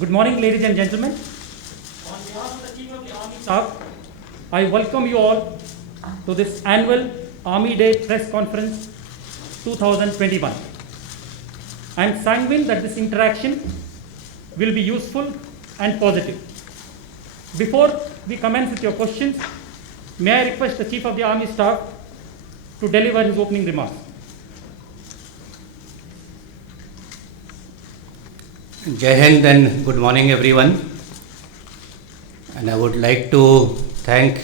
Good morning, ladies and gentlemen. On behalf of the Chief of the Army Staff, I welcome you all to this annual Army Day press conference 2021. I am sanguine that this interaction will be useful and positive. Before we commence with your questions, may I request the Chief of the Army Staff to deliver his opening remarks. Jai Hind and good morning everyone, and I would like to thank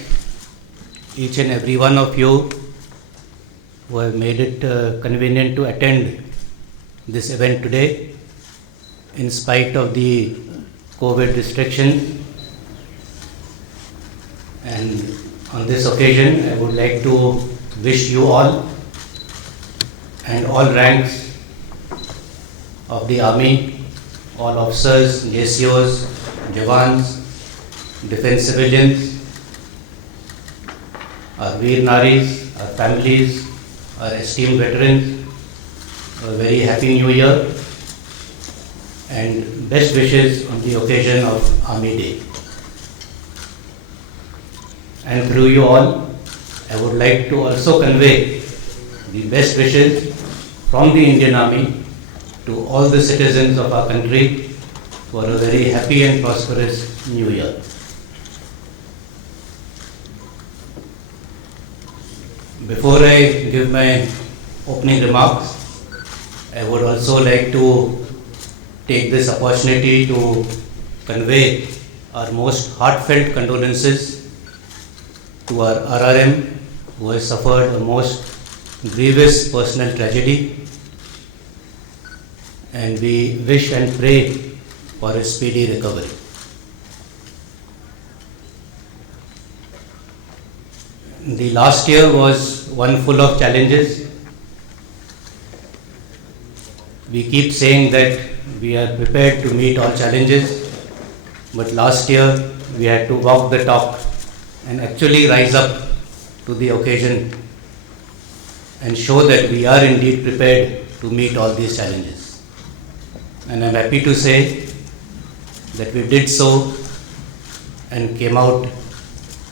each and every one of you who have made it convenient to attend this event today in spite of the COVID restrictions. And on this occasion I would like to wish you all and all ranks of the Army, all officers, NACOs, Jawans, defense civilians, our Veer Naris, our families, our esteemed veterans, a very happy new year and best wishes on the occasion of Army Day. And through you all, I would like to also convey the best wishes from the Indian Army to all the citizens of our country for a very happy and prosperous new year. Before I give my opening remarks, I would also like to take this opportunity to convey our most heartfelt condolences to our RRM who has suffered a most grievous personal tragedy, and we wish and pray for a speedy recovery. The last year was one full of challenges. We keep saying that we are prepared to meet all challenges, but last year we had to walk the talk and actually rise up to the occasion and show that we are indeed prepared to meet all these challenges. And I am happy to say that we did so and came out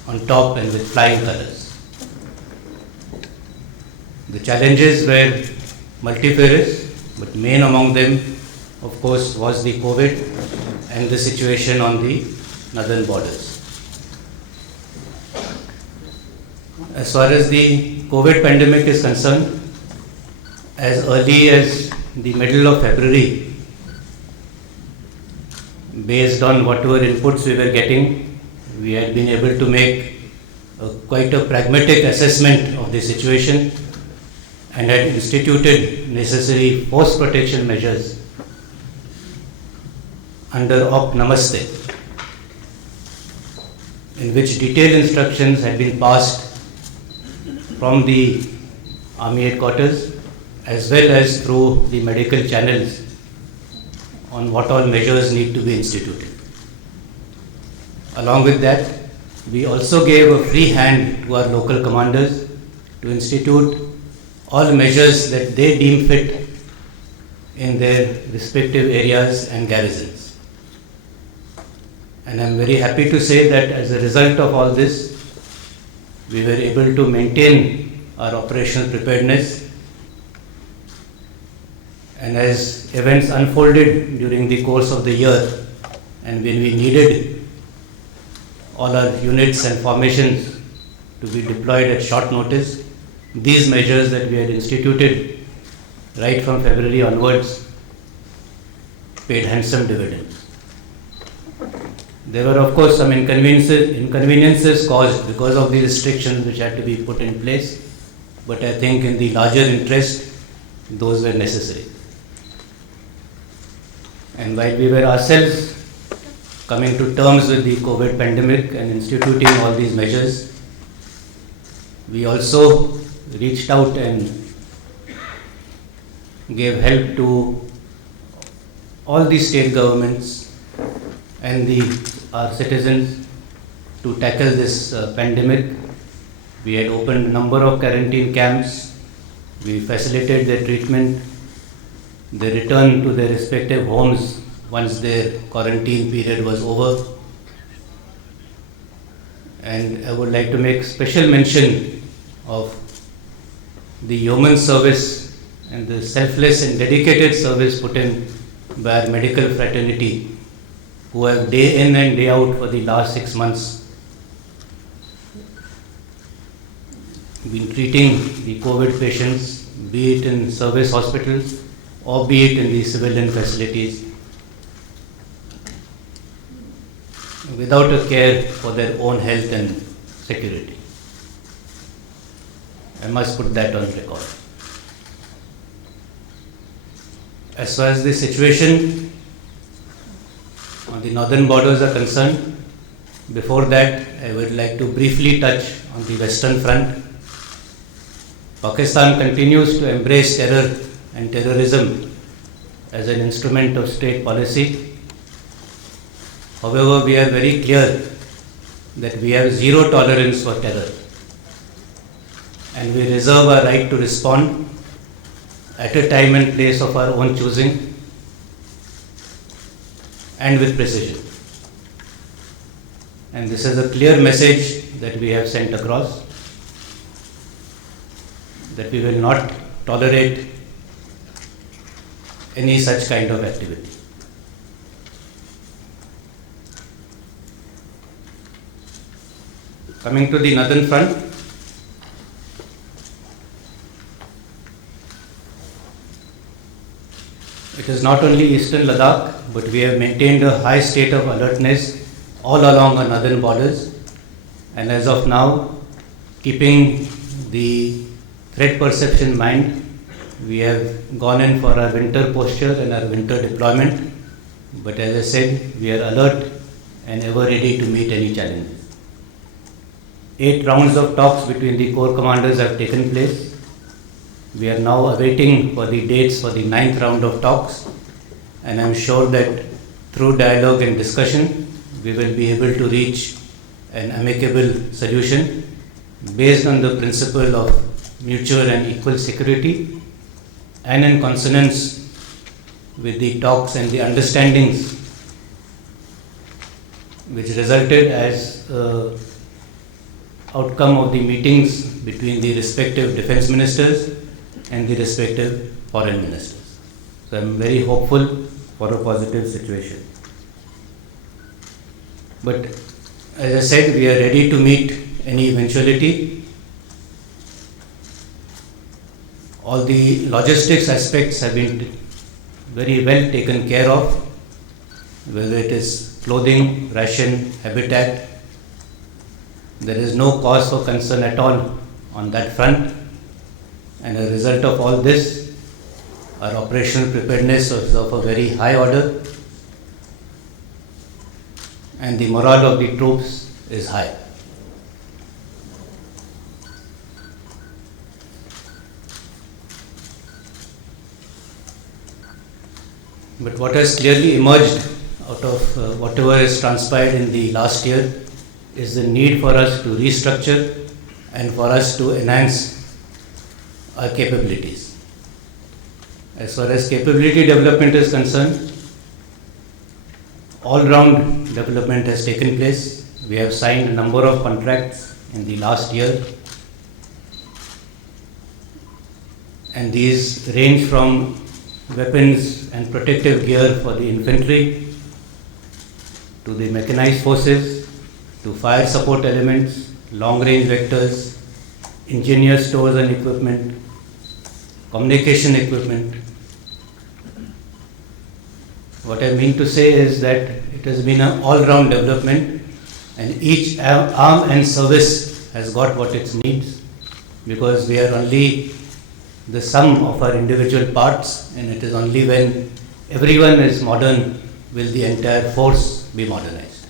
on top and with flying colors. The challenges were multifarious, but main among them, of course, was the COVID and the situation on the northern borders. As far as the COVID pandemic is concerned, as early as the middle of February, based on whatever inputs we were getting, we had been able to make quite a pragmatic assessment of the situation and had instituted necessary force protection measures under Op Namaste, in which detailed instructions had been passed from the Army headquarters as well as through the medical channels on what all measures need to be instituted. Along with that, we also gave a free hand to our local commanders to institute all measures that they deem fit in their respective areas and garrisons. And I am very happy to say that as a result of all this, we were able to maintain our operational preparedness. And as events unfolded during the course of the year, and when we needed all our units and formations to be deployed at short notice, these measures that we had instituted right from February onwards paid handsome dividends. There were of course some inconveniences caused because of the restrictions which had to be put in place, but I think in the larger interest, those were necessary. And while we were ourselves coming to terms with the COVID pandemic and instituting all these measures, we also reached out and gave help to all the state governments and our citizens to tackle this pandemic. We had opened a number of quarantine camps. We facilitated their treatment. They return to their respective homes once their quarantine period was over. And I would like to make special mention of the yeoman service and the selfless and dedicated service put in by our medical fraternity, who have day in and day out for the last 6 months been treating the COVID patients, be it in service hospitals or be it in the civilian facilities, without a care for their own health and security. I must put that on record. As far as the situation on the northern borders are concerned, before that I would like to briefly touch on the western front. Pakistan continues to embrace terror and terrorism as an instrument of state policy. However, we are very clear that we have zero tolerance for terror, and we reserve our right to respond at a time and place of our own choosing and with precision. And this is a clear message that we have sent across, that we will not tolerate any such kind of activity. Coming to the northern front, it is not only eastern Ladakh, but we have maintained a high state of alertness all along our northern borders. And as of now, keeping the threat perception in mind, we have gone in for our winter posture and our winter deployment. But as I said, we are alert and ever ready to meet any challenges. 8 rounds of talks between the corps commanders have taken place. We are now awaiting for the dates for the 9th round of talks, and I am sure that through dialogue and discussion, we will be able to reach an amicable solution based on the principle of mutual and equal security, and in consonance with the talks and the understandings which resulted as outcome of the meetings between the respective defense ministers and the respective foreign ministers. So I am very hopeful for a positive situation. But as I said, we are ready to meet any eventuality. All the logistics aspects have been very well taken care of, whether it is clothing, ration, habitat. There is no cause for concern at all on that front. And as a result of all this, our operational preparedness is of a very high order, and the morale of the troops is high. But what has clearly emerged out of whatever has transpired in the last year is the need for us to restructure and for us to enhance our capabilities. As far as capability development is concerned, all-round development has taken place. We have signed a number of contracts in the last year, and these range from weapons and protective gear for the infantry, to the mechanized forces, to fire support elements, long-range vectors, engineer stores and equipment, communication equipment. What I mean to say is that it has been an all-round development, and each arm and service has got what it needs, because we are only the sum of our individual parts, and it is only when everyone is modern will the entire force be modernized.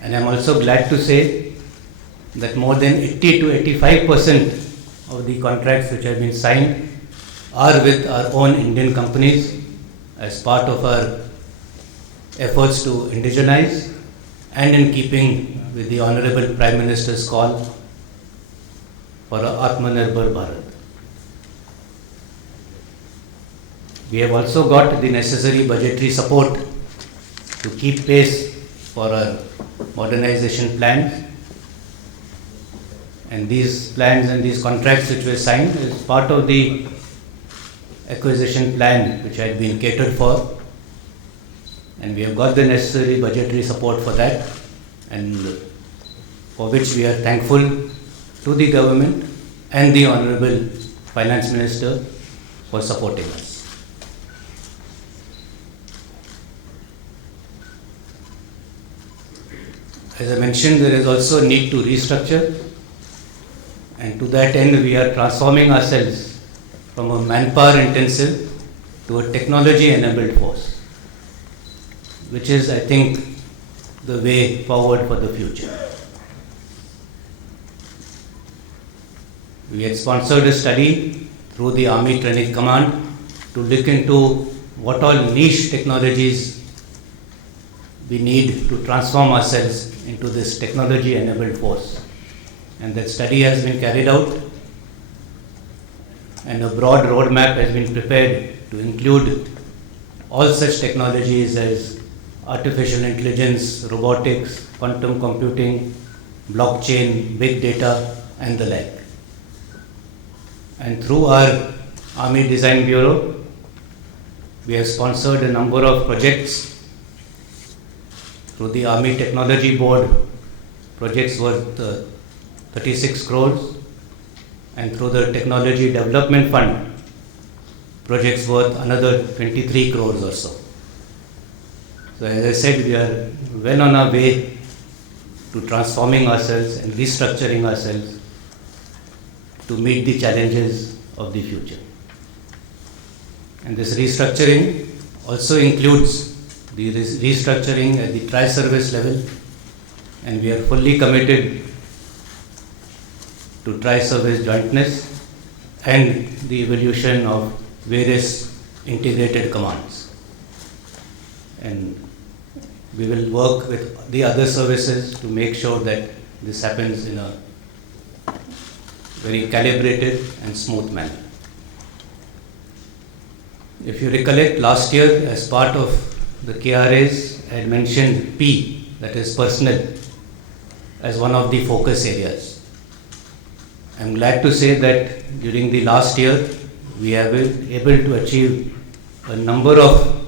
And I am also glad to say that more than 80 to 85% of the contracts which have been signed are with our own Indian companies as part of our efforts to indigenize and in keeping with the Honorable Prime Minister's call for Atmanirbhar Bharat. We have also got the necessary budgetary support to keep pace for our modernization plans. And these plans and these contracts which were signed is part of the acquisition plan which had been catered for. And we have got the necessary budgetary support for that, and for which we are thankful to the government and the Honorable Finance Minister for supporting us. As I mentioned, there is also a need to restructure, and to that end we are transforming ourselves from a manpower intensive to a technology enabled force, which is, I think, the way forward for the future. We had sponsored a study through the Army Training Command to look into what all niche technologies we need to transform ourselves into this technology enabled force. And that study has been carried out, and a broad roadmap has been prepared to include all such technologies as artificial intelligence, robotics, quantum computing, blockchain, big data, and the like. And through our Army Design Bureau, we have sponsored a number of projects through the Army Technology Board, projects worth 36 crores, and through the Technology Development Fund, projects worth another 23 crores or so. So as I said, we are well on our way to transforming ourselves and restructuring ourselves to meet the challenges of the future. And this restructuring also includes the restructuring at the tri-service level, and we are fully committed to tri-service jointness and the evolution of various integrated commands. And we will work with the other services to make sure that this happens in a very calibrated and smooth manner. If you recollect, last year as part of the KRAs, I had mentioned P, that is personnel, as one of the focus areas. I am glad to say that during the last year, we have been able to achieve a number of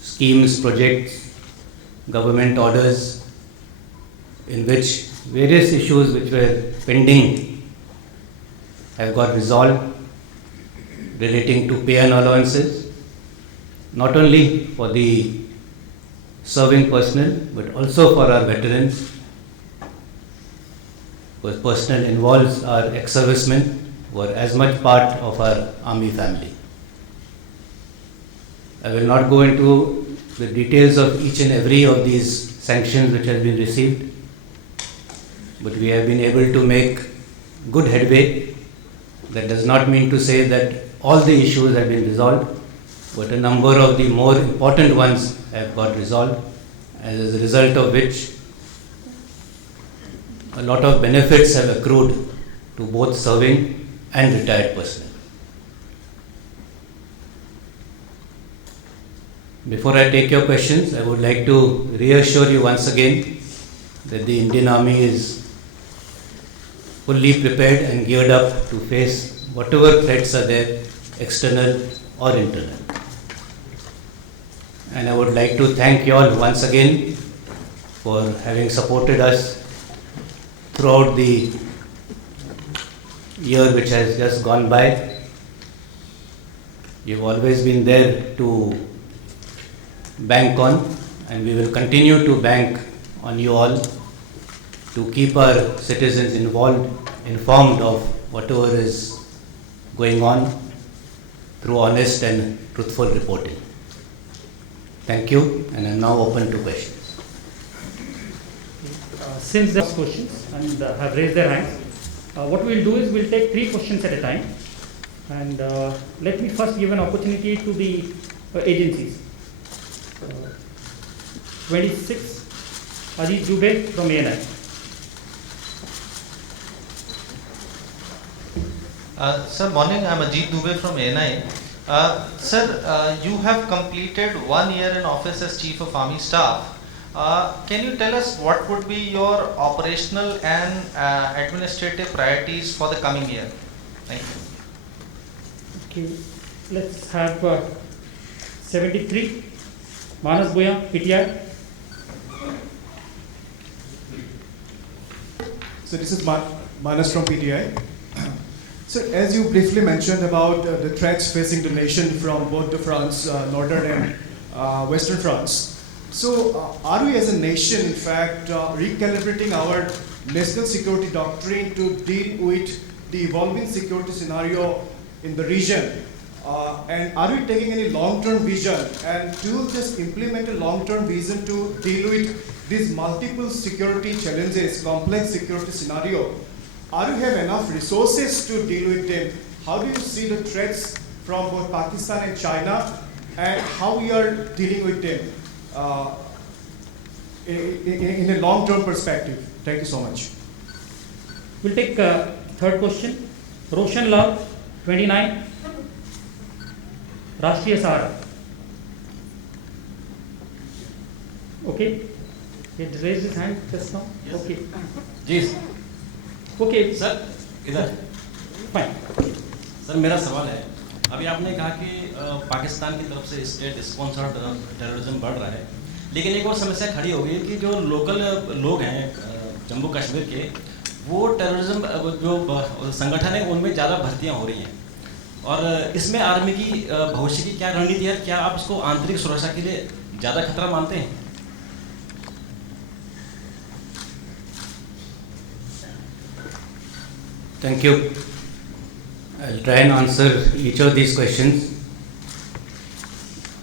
schemes, projects, government orders, in which various issues which were pending have got resolved, relating to pay and allowances, not only for the serving personnel but also for our veterans, because personnel involves our ex-servicemen who are as much part of our army family. I will not go into the details of each and every of these sanctions which have been received, but we have been able to make good headway. That does not mean to say that all the issues have been resolved, but a number of the more important ones have got resolved, and as a result of which a lot of benefits have accrued to both serving and retired personnel. Before I take your questions, I would like to reassure you once again that the Indian Army is fully prepared and geared up to face whatever threats are there, external or internal. And I would like to thank you all once again for having supported us throughout the year which has just gone by. You've always been there to bank on, and we will continue to bank on you all to keep our citizens informed of whatever is going on through honest and truthful reporting. Thank you, and I am now open to questions. Since there are questions and have raised their hands, what we will do is we will take 3 questions at a time. And let me first give an opportunity to the agencies. 26, Ajit Dubey from ANI. Sir, morning. I'm Ajit Dubey from ANI. Sir, you have completed 1 year in office as Chief of Army Staff. Can you tell us what would be your operational and administrative priorities for the coming year? Thank you. Okay, let's have 73. Manas Bhuya, PTI. So this is Manas from PTI. So as you briefly mentioned about the threats facing the nation from both the fronts, northern and western fronts. So are we as a nation, in fact, recalibrating our national security doctrine to deal with the evolving security scenario in the region? And are we taking any long-term vision and to just implement a long-term vision to deal with these multiple security challenges, complex security scenario? Are you have enough resources to deal with them? How do you see the threats from both Pakistan and China, and how we are dealing with them in a long-term perspective? Thank you so much. We'll take third question. Roshan Lal, 29. Rashtriya Sahara. Okay. He raised his hand just now. Yes. Okay. Ji Okay. Sir इधर Fine. Sir मेरा सवाल है अभी आपने कहा कि पाकिस्तान की तरफ से स्टेट स्पॉन्सर्ड टेररिज्म बढ़ रहा है लेकिन एक और समस्या खड़ी हो गई कि जो लोकल लोग हैं जम्मू कश्मीर के वो टेररिज्म जो संगठन है उनमें ज़्यादा भर्तियां हो रही हैं और इसमें आर्मी की भविष्य की क्या रणनीति है क्या आप इसको आंतरिक सुरक्षा के लिए ज़्यादा खतरा मानते हैं Thank you. I'll try and answer each of these questions.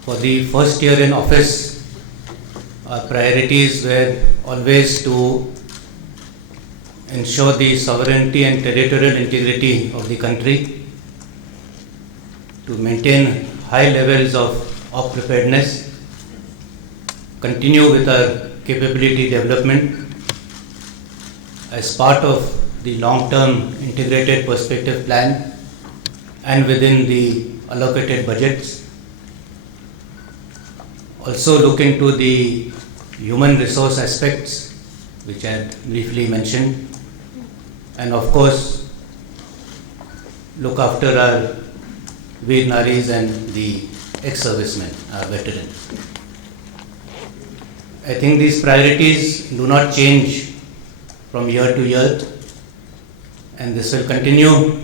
For the first year in office, our priorities were always to ensure the sovereignty and territorial integrity of the country, to maintain high levels of preparedness, continue with our capability development as part of the long-term integrated perspective plan and within the allocated budgets. Also look into the human resource aspects which I had briefly mentioned, and of course look after our Veer Naris and the ex-servicemen, our veterans. I think these priorities do not change from year to year, and this will continue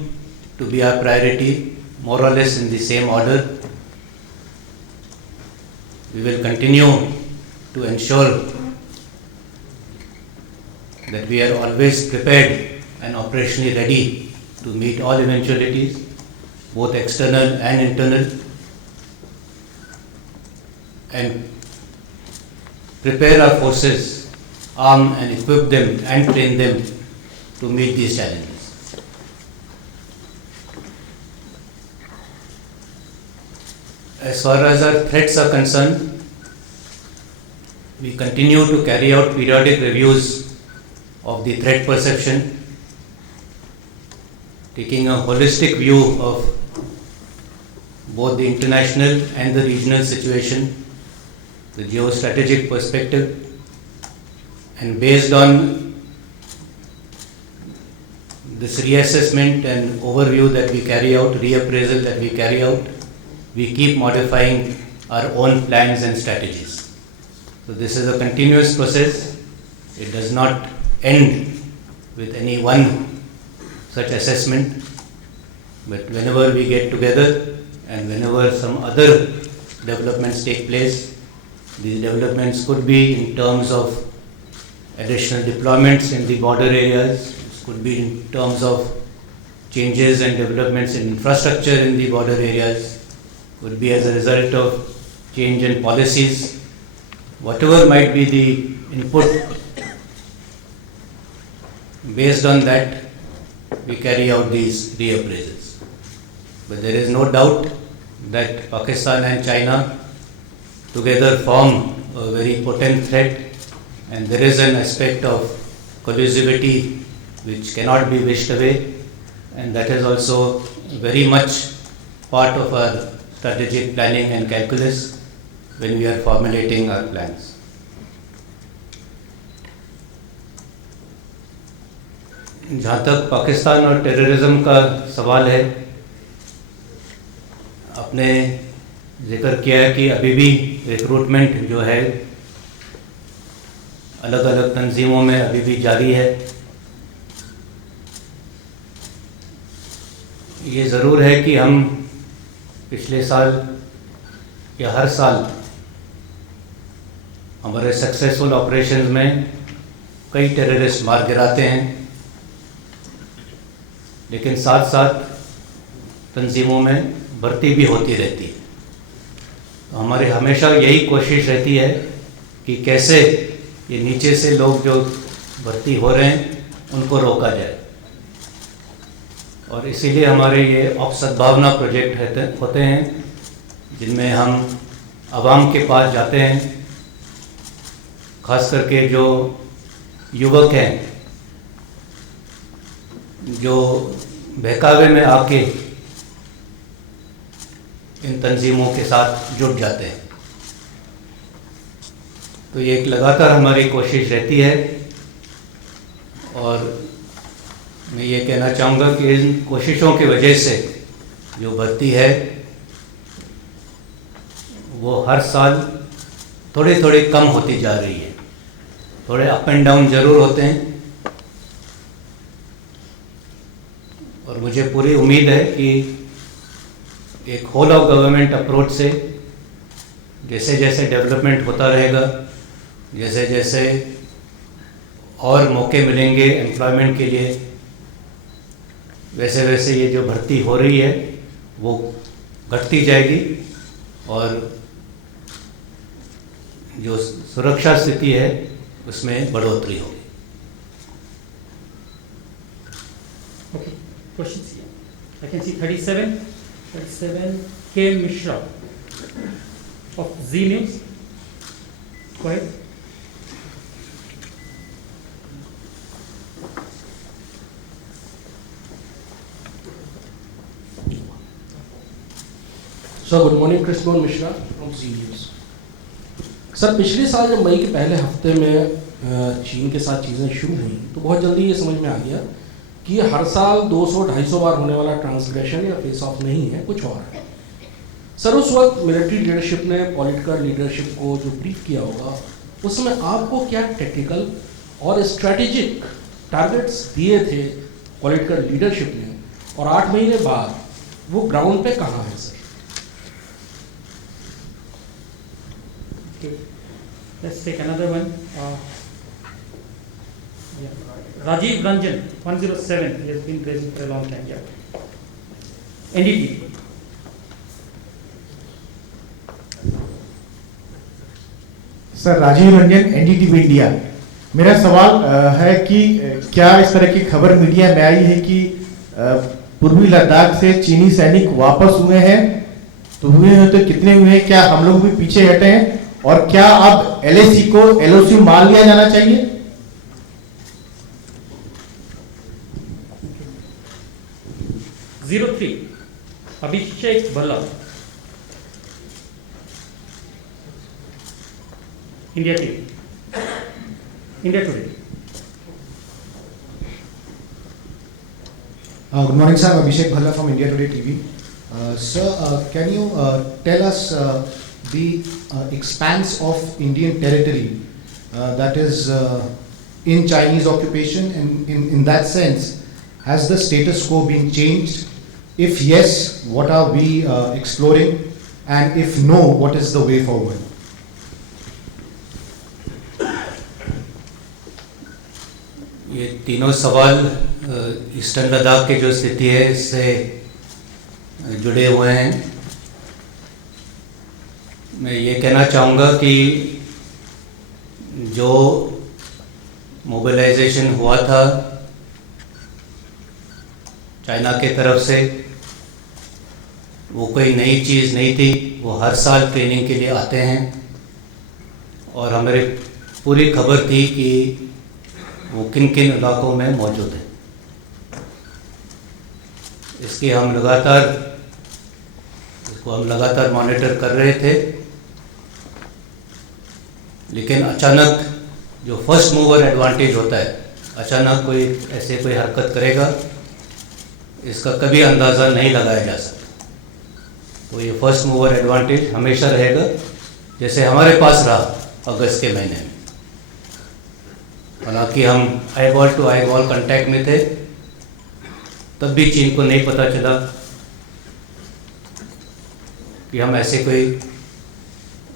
to be our priority, more or less in the same order. We will continue to ensure that we are always prepared and operationally ready to meet all eventualities, both external and internal, and prepare our forces, arm and equip them and train them to meet these challenges. As far as our threats are concerned, we continue to carry out periodic reviews of the threat perception, taking a holistic view of both the international and the regional situation, the geostrategic perspective, and based on this reassessment and overview that we carry out, reappraisal that we carry out, we keep modifying our own plans and strategies. So this is a continuous process. It does not end with any one such assessment, but whenever we get together and whenever some other developments take place, these developments could be in terms of additional deployments in the border areas, it could be in terms of changes and developments in infrastructure in the border areas, could be as a result of change in policies, whatever might be the input, based on that we carry out these reappraisals. But there is no doubt that Pakistan and China together form a very potent threat, and there is an aspect of collusivity which cannot be wished away. and that is also very much part of our strategic planning and calculus when we are formulating our plans. जहाँ तक पाकिस्तान और terrorism का सवाल है, आपने जिक्र किया है कि अभी भी रिक्रूटमेंट जो है अलग अलग तंजीमों में अभी भी जारी है। ये ज़रूर है कि हम पिछले साल या हर साल हमारे सक्सेसफुल ऑपरेशंस में कई टेररिस्ट मार गिराते हैं, लेकिन साथ साथ तंजीमों में भर्ती भी होती रहती है। तो हमारी हमेशा यही कोशिश रहती है कि कैसे ये नीचे से लोग जो भर्ती हो रहे हैं उनको रोका जाए, और इसीलिए हमारे ये सद्भावना प्रोजेक्ट होते हैं जिनमें हम आवाम के पास जाते हैं, खास करके जो युवक हैं जो बहकावे में आके इन तंजीमों के साथ जुट जाते हैं। तो ये एक लगातार हमारी कोशिश रहती है, और मैं ये कहना चाहूँगा कि इन कोशिशों की वजह से जो भर्ती है वो हर साल थोड़ी थोड़ी कम होती जा रही है। थोड़े अप एंड डाउन ज़रूर होते हैं, और मुझे पूरी उम्मीद है कि एक होल ऑफ गवर्नमेंट अप्रोच से जैसे जैसे डेवलपमेंट होता रहेगा, जैसे जैसे और मौके मिलेंगे एम्प्लॉयमेंट के लिए, वैसे वैसे ये जो भर्ती हो रही है वो घटती जाएगी, और जो सुरक्षा स्थिति है उसमें बढ़ोतरी होगी। Okay, questions here. I can see 37 K Mishra of Z News. Go ahead. Sir good morning, Krishnamohan Mishra from Zee News. Sir पिछले साल जब मई के पहले हफ्ते में चीन के साथ चीज़ें शुरू हुई तो बहुत जल्दी ये समझ में आ गया कि ये हर साल 200-250 बार होने वाला ट्रांसग्रेशन या फेस ऑफ नहीं है, कुछ और है। सर उस वक्त मिलिट्री लीडरशिप ने पॉलिटिकल लीडरशिप को जो ब्रीफ किया होगा उसमें आपको क्या टेक्निकल और स्ट्रेटेजिक टारगेट्स दिए थे पॉलिटिकल लीडरशिप ने, और 8 महीने बाद वो ग्राउंड पे कहाँ है sir? Okay. Let's take another one. Rajiv Ranjan, 107. He has been present for a long time. Yeah. NDT. Sir Rajeev Ranjan, NDTV India. मेरा सवाल है कि क्या इस तरह की खबर मीडिया में आई है कि पूर्वी लद्दाख से चीनी सैनिक वापस हुए हैं? तो हुए हैं तो कितने हुए हैं? क्या हम लोग भी पीछे हटे हैं? और क्या अब एलएसी को एलओसी मान लिया जाना चाहिए? Zero 3 Abhishek Bhalla, India TV, India Today. Good morning, sir. I'm Abhishek Bhalla from India Today TV. Sir, can you tell us the expanse of Indian territory that is in Chinese occupation, and in that sense, has the status quo been changed? If yes, what are we exploring? And if no, what is the way forward? ये तीनों सवाल eastern Ladakh की जो स्थिति है इससे जुड़े हुए हैं। मैं ये कहना चाहूँगा कि जो मोबिलाइजेशन हुआ था चाइना के तरफ से वो कोई नई चीज़ नहीं थी। वो हर साल ट्रेनिंग के लिए आते हैं, और हमारी पूरी खबर थी कि वो किन किन इलाकों में मौजूद है। इसको हम लगातार मॉनिटर कर रहे थे, लेकिन अचानक जो फर्स्ट मूवर एडवांटेज होता है, अचानक कोई हरकत करेगा, इसका कभी अंदाज़ा नहीं लगाया जा सकता। तो ये फर्स्ट मूवर एडवांटेज हमेशा रहेगा, जैसे हमारे पास रहा अगस्त के महीने में। हालांकि हम eyeball to eyeball contact में थे, तब भी चीन को नहीं पता चला कि हम ऐसे कोई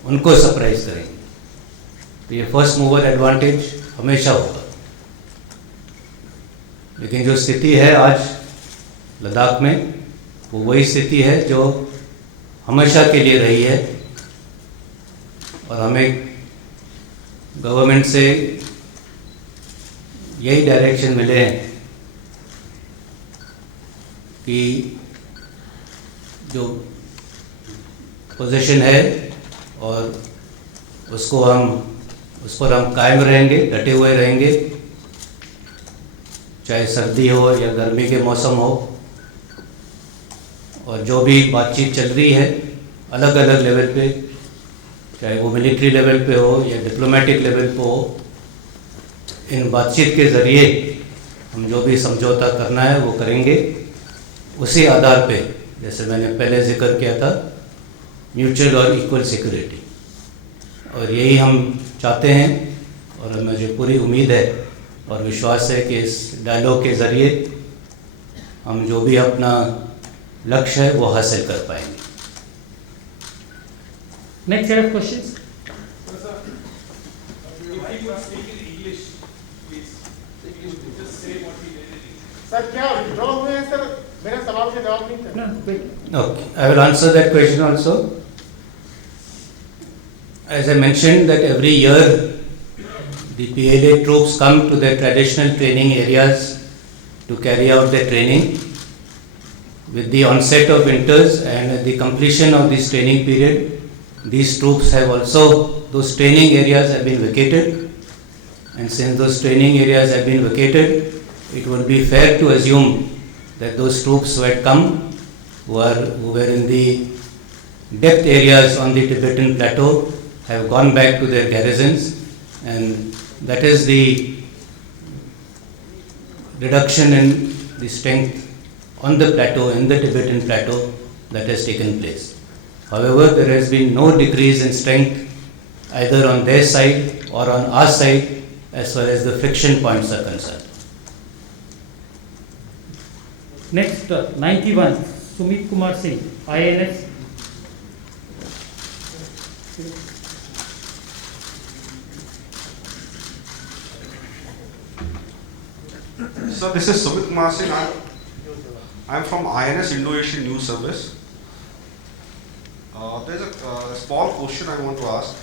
उनको सरप्राइज करेंगे। तो ये फर्स्ट मूवर एडवांटेज हमेशा होगा। लेकिन जो स्थिति है आज लद्दाख में, वो वही स्थिति है जो हमेशा के लिए रही है, और हमें गवर्नमेंट से यही डायरेक्शन मिले हैं कि जो पोजीशन है और उस पर हम कायम रहेंगे, डटे हुए रहेंगे, चाहे सर्दी हो या गर्मी के मौसम हो। और जो भी बातचीत चल रही है अलग अलग लेवल पे, चाहे वो मिलिट्री लेवल पे हो या डिप्लोमेटिक लेवल पे हो, इन बातचीत के ज़रिए हम जो भी समझौता करना है वो करेंगे। उसी आधार पे, जैसे मैंने पहले जिक्र किया था, म्यूचुअल और इक्वल सिक्योरिटी, और यही हम चाहते हैं। और मुझे पूरी उम्मीद है और विश्वास है कि इस डायलॉग के ज़रिए हम जो भी अपना लक्ष्य है वो हासिल कर पाएंगे। Next set of questions. Sir क्या विड्रॉ हुए हैं सर? मेरा सवाल का जवाब नहीं था। No, wait. Okay, I will answer that question also. As I mentioned that every year the PLA troops come to their traditional training areas to carry out their training. With the onset of winters and at the completion of this training period, these troops have also, those training areas have been vacated, and since those training areas have been vacated, it would be fair to assume that those troops who had come, who were in the depth areas on the Tibetan plateau, have gone back to their garrisons, and that is the reduction in the strength on the plateau, in the Tibetan plateau, that has taken place. However, there has been no decrease in strength either on their side or on our side as far as the friction points are concerned. Next, 91, Sumit Kumar Singh, INS. So this is Sumit Kumar Singh. I'm from INS Indo-Asian News Service. There's a small question I want to ask.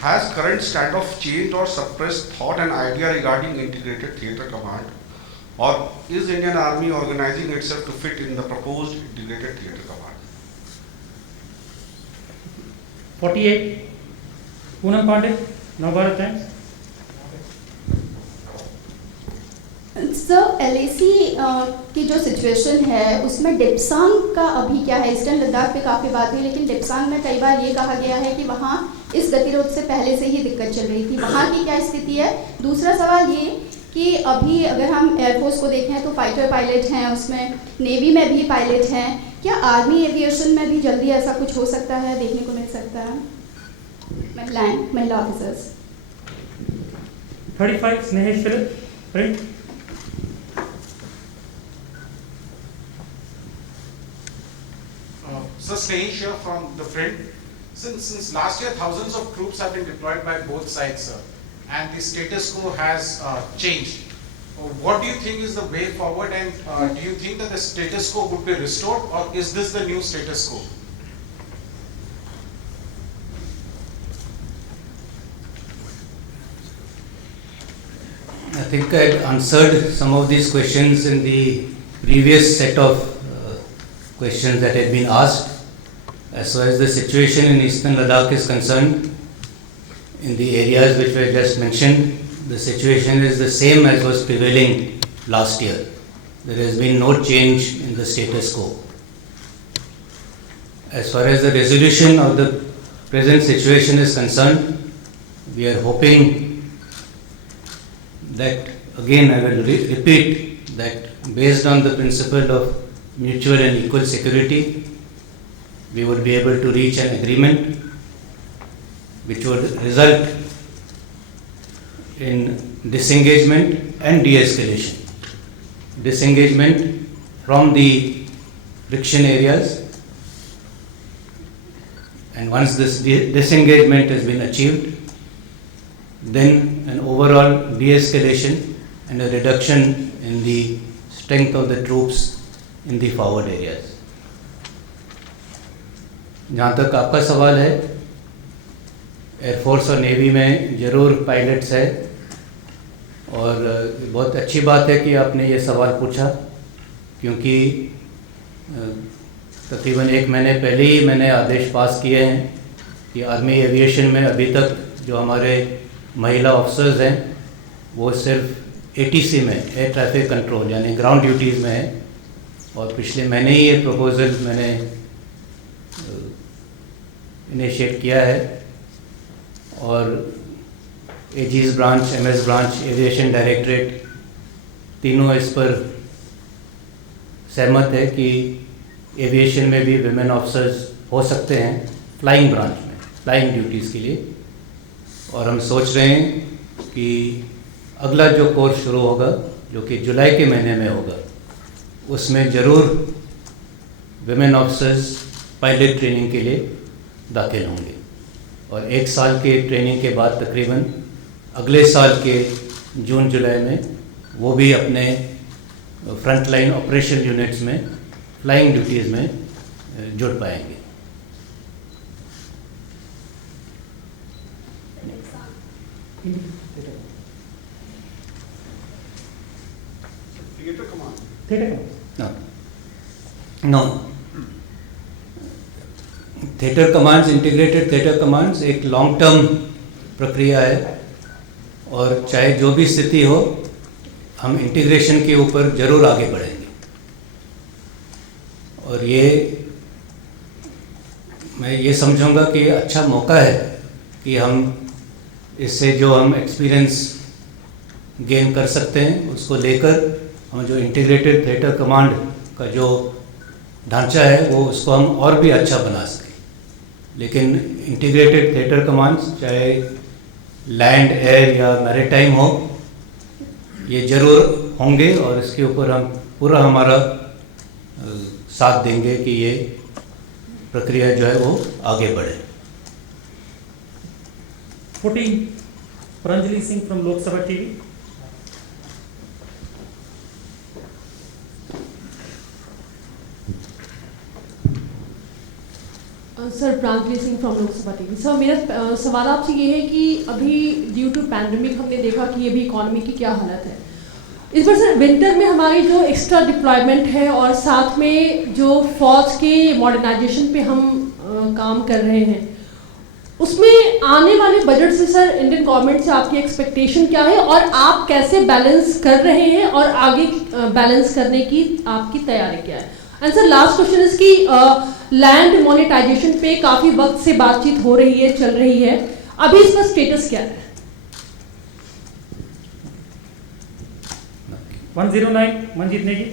Has current standoff changed or suppressed thought and idea regarding integrated theatre command? Or is Indian Army organizing itself to fit in the proposed integrated theatre command? 48, Poonam Pandey, Navbharat Times. Sir LAC की जो situation है उसमें डिप्सांग का अभी क्या है? Eastern Ladakh पे काफ़ी बात हुई, लेकिन डिप्सांग में कई बार ये कहा गया है कि वहाँ इस गतिरोध से पहले से ही दिक्कत चल रही थी। वहाँ की क्या स्थिति है? दूसरा सवाल ये कि अभी अगर हम एयरफोर्स को देखें तो फाइटर पायलट हैं, उसमें नेवी में भी पायलट हैं, क्या आर्मी एविएशन में भी जल्दी ऐसा कुछ हो सकता है, देखने को मिल सकता है? महिला officers. 35, Snehesh Philip, print. So Snehesh here from the front. Since last year, thousands of troops have been deployed by both sides, sir, and the status quo has changed. What do you think is the way forward, and do you think that the status quo would be restored, or is this the new status quo? I think I had answered some of these questions in the previous set of questions that had been asked. As far as the situation in Eastern Ladakh is concerned, in the areas which were just mentioned, the situation is the same as was prevailing last year. there has been no change in the status quo. As far as the resolution of the present situation is concerned, we are hoping that, again I will repeat, that based on the principle of mutual and equal security, we would be able to reach an agreement which would result in disengagement and de-escalation. Disengagement from the friction areas, and once this disengagement has been achieved, then an overall de-escalation and a reduction in the strength of the troops in the forward areas. जहाँ तक आपका सवाल है, air force और navy में ज़रूर pilots है, और बहुत अच्छी बात है कि आपने ये सवाल पूछा, क्योंकि तकरीबन 1 महीने पहले ही मैंने आदेश पास किए हैं कि आर्मी एविएशन में अभी तक जो हमारे महिला ऑफिसर्स हैं वो सिर्फ ATC में, एयर ट्रैफिक कंट्रोल यानी ग्राउंड ड्यूटीज़ में है, और पिछले महीने ही ये प्रपोज़ल मैंने इनिशिएट किया है, और aegis branch, MS branch, aviation directorate तीनों इस पर सहमत है कि एविएशन में भी विमेन ऑफिसर्स हो सकते हैं फ्लाइंग ब्रांच में, फ्लाइंग ड्यूटीज़ के लिए। और हम सोच रहे हैं कि अगला जो कोर्स शुरू होगा, जो कि जुलाई के महीने में होगा, उसमें ज़रूर विमेन ऑफिसर्स पायलट ट्रेनिंग के लिए दाखिल होंगे, और 1 साल के ट्रेनिंग के बाद तकरीबन अगले साल के जून जुलाई में वो भी अपने फ्रंट लाइन ऑपरेशन यूनिट्स में फ्लाइंग ड्यूटीज़ में जुड़ पाएंगे। No, theatre commands, integrated theatre commands एक लॉन्ग टर्म प्रक्रिया है, और चाहे जो भी स्थिति हो, हम इंटीग्रेशन के ऊपर ज़रूर आगे बढ़ेंगे। और मैं ये समझूंगा कि अच्छा मौका है कि हम इससे जो हम एक्सपीरियंस गेन कर सकते हैं उसको लेकर हम जो इंटीग्रेटेड थिएटर कमांड का जो ढांचा है वो उसको हम और भी अच्छा बना सकें। लेकिन इंटीग्रेटेड थिएटर कमांड्स चाहे लैंड, एयर या मैरीटाइम हो, ये ज़रूर होंगे, और इसके ऊपर हम पूरा हमारा साथ देंगे कि ये प्रक्रिया जो है वो आगे बढ़े। 14, Pranjali Singh from Lok Sabha TV. Sir, Pranjali Singh from Lok Sabha TV. Sir, मेरा सवाल आपसे ये है कि अभी ड्यू टू पैंडमिक हमने देखा कि ये भी इकोनॉमी की क्या हालत है। इस बार सर विंटर में हमारी जो एक्स्ट्रा डिप्लॉयमेंट है और साथ में जो फौज के मॉडर्नाइजेशन पे हम काम कर रहे हैं, उसमें आने वाले बजट से सर इंडियन गवर्नमेंट से आपकी एक्सपेक्टेशन क्या है, और आप कैसे बैलेंस कर रहे हैं, और आगे बैलेंस करने की आपकी तैयारी क्या है। And sir last question is कि लैंड मोनेटाइजेशन पे काफ़ी वक्त से बातचीत हो रही है, चल रही है, अभी इसका स्टेटस क्या है। 109 मंजीत नेगी।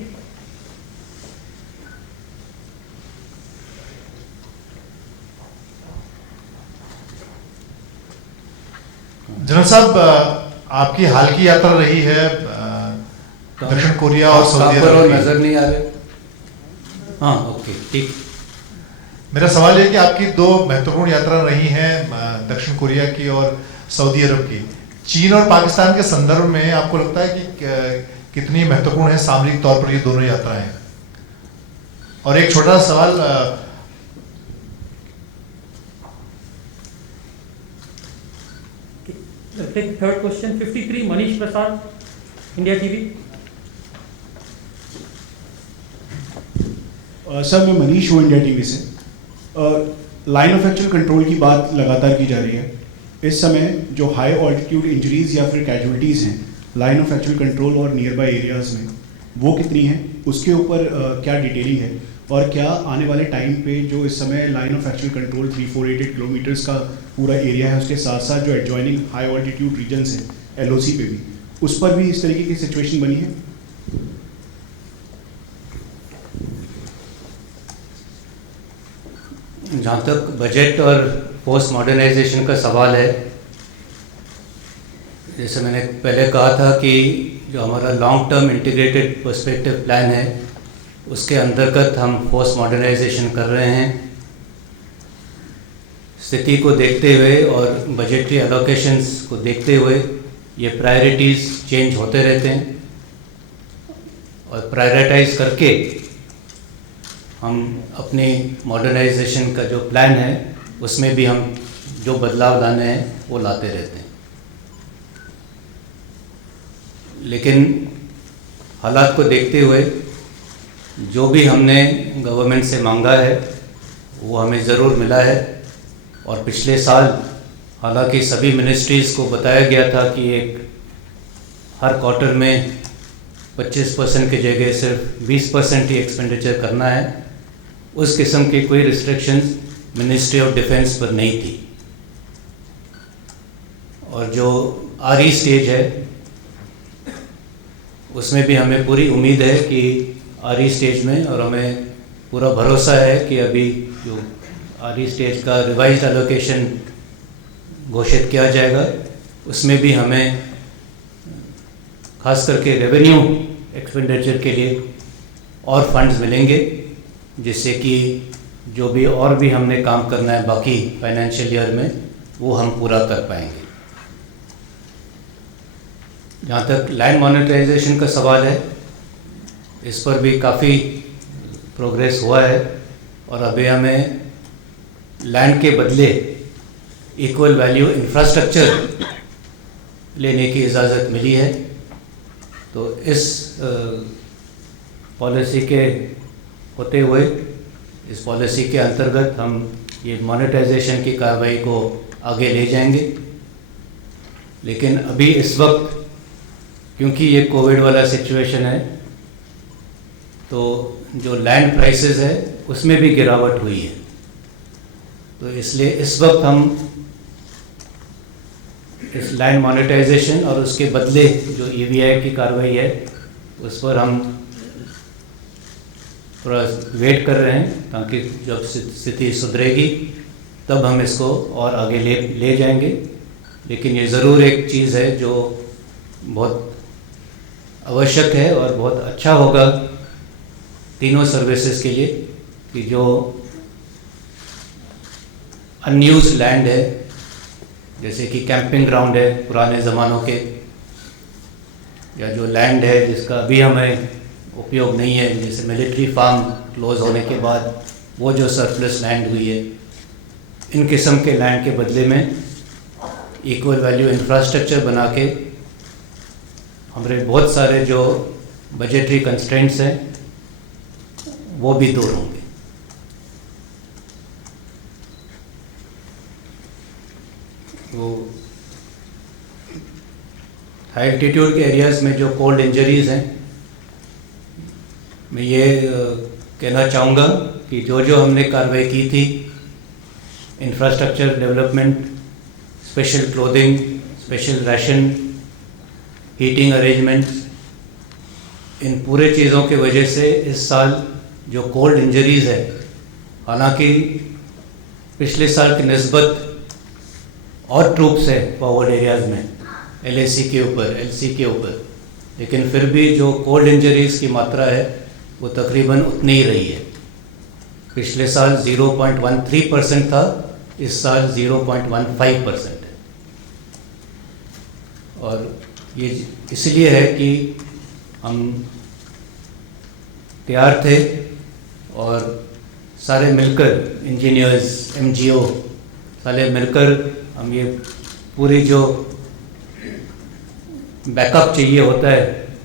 जनरल साहब, आपकी हाल की यात्रा रही है दक्षिण कोरिया और सऊदी अरब की। नजर नहीं आ रहे। हाँ, ओके, ठीक। मेरा सवाल है कि आपकी 2 महत्वपूर्ण यात्रा रही हैं दक्षिण कोरिया की और सऊदी अरब की। चीन और पाकिस्तान के संदर्भ में आपको लगता है कि कितनी महत्वपूर्ण है सामरिक तौर पर ये दोनों यात्राएं? और एक छोटा सवाल, third question 53 Manish Prasad, India TV. Sir, मैं मनीष हूँ इंडिया टीवी से। लाइन ऑफ एक्चुअल कंट्रोल की बात लगातार की जा रही है। इस समय जो हाई ऑल्टीट्यूड इंजरीज या फिर कैजुअलिटीज़ हैं लाइन ऑफ एक्चुअल कंट्रोल और नियर बाई एरियाज़ में, वो कितनी है, उसके ऊपर क्या डिटेलिंग है, और क्या आने वाले टाइम पे जो इस समय line of actual control 3488 kilometres का पूरा एरिया है, उसके साथ साथ जो एडजॉइनिंग हाई ऑल्टीट्यूड रीजन्स हैं LOC पे भी, उस पर भी इस तरीके की सिचुएशन बनी है? जहाँ तक बजट और पोस्ट मॉडर्नाइजेशन का सवाल है, जैसे मैंने पहले कहा था कि जो हमारा long term integrated perspective plan है उसके अंतर्गत हम पोस्ट मॉडर्नाइजेशन कर रहे हैं। स्थिति को देखते हुए और बजटरी एलोकेशंस को देखते हुए ये प्रायोरिटीज़ चेंज होते रहते हैं और प्रायोरिटाइज करके हम अपने मॉडर्नाइजेशन का जो प्लान है उसमें भी हम जो बदलाव लाने हैं वो लाते रहते हैं। लेकिन हालात को देखते हुए जो भी हमने गवर्नमेंट से मांगा है वो हमें ज़रूर मिला है। और पिछले साल हालांकि सभी मिनिस्ट्रीज़ को बताया गया था कि एक हर क्वार्टर में 25% की जगह सिर्फ 20% ही एक्सपेंडिचर करना है, उस किस्म की कोई रिस्ट्रिक्शंस मिनिस्ट्री ऑफ डिफेंस पर नहीं थी। और जो आरी स्टेज है उसमें भी हमें पूरी उम्मीद है कि आरी स्टेज में, और हमें पूरा भरोसा है कि अभी जो आरी स्टेज का रिवाइज्ड एलोकेशन घोषित किया जाएगा उसमें भी हमें खास करके रेवेन्यू एक्सपेंडिचर के लिए और फंड्स मिलेंगे, जिससे कि जो भी और भी हमने काम करना है बाकी फाइनेंशियल ईयर में वो हम पूरा कर पाएंगे। जहाँ तक लैंड मॉनेटाइजेशन का सवाल है, इस पर भी काफ़ी प्रोग्रेस हुआ है और अभी हमें लैंड के बदले इक्वल वैल्यू इंफ्रास्ट्रक्चर लेने की इजाज़त मिली है। तो इस पॉलिसी के होते हुए, इस पॉलिसी के अंतर्गत हम ये मॉनेटाइजेशन की कार्रवाई को आगे ले जाएंगे। लेकिन अभी इस वक्त क्योंकि ये कोविड वाला सिचुएशन है तो जो लैंड प्राइसेस है उसमें भी गिरावट हुई है, तो इसलिए इस वक्त हम इस लैंड मॉनेटाइजेशन और उसके बदले जो EVI की कार्रवाई है उस पर हम थोड़ा वेट कर रहे हैं, ताकि जब स्थिति सुधरेगी तब हम इसको और आगे ले जाएंगे। लेकिन ये ज़रूर एक चीज़ है जो बहुत आवश्यक है और बहुत अच्छा होगा तीनों सर्विसेज के लिए कि जो अनयूज्ड लैंड है, जैसे कि कैंपिंग ग्राउंड है पुराने ज़मानों के, या जो लैंड है जिसका अभी हमें उपयोग नहीं है, जैसे मिलिट्री फार्म क्लोज होने के बाद वो जो सरप्लस लैंड हुई है, इन किस्म के लैंड के बदले में इक्वल वैल्यू इंफ्रास्ट्रक्चर बना के हमारे बहुत सारे जो बजटरी कंस्ट्रेंट्स हैं वो भी दूर होंगे। वो हाई एल्टीट्यूड के एरियाज़ में जो कोल्ड इंजरीज़ हैं, मैं ये कहना चाहूँगा कि जो हमने कार्रवाई की थी, infrastructure development, special clothing, special ration, heating arrangements, इन पूरे चीज़ों की वजह से इस साल जो कोल्ड इंजरीज़ है, हालांकि पिछले साल की निस्बत और ट्रूप्स है फॉरवर्ड एरियाज़ में LAC के ऊपर, LC के ऊपर, लेकिन फिर भी जो कोल्ड इंजरीज़ की मात्रा है वो तकरीबन उतनी ही रही है। पिछले साल 0.13% था, इस साल 0.15% है। और ये इसलिए है कि हम तैयार थे और सारे मिलकर, इंजीनियर्स, MGO, सारे मिलकर हम ये पूरी जो बैकअप चाहिए होता है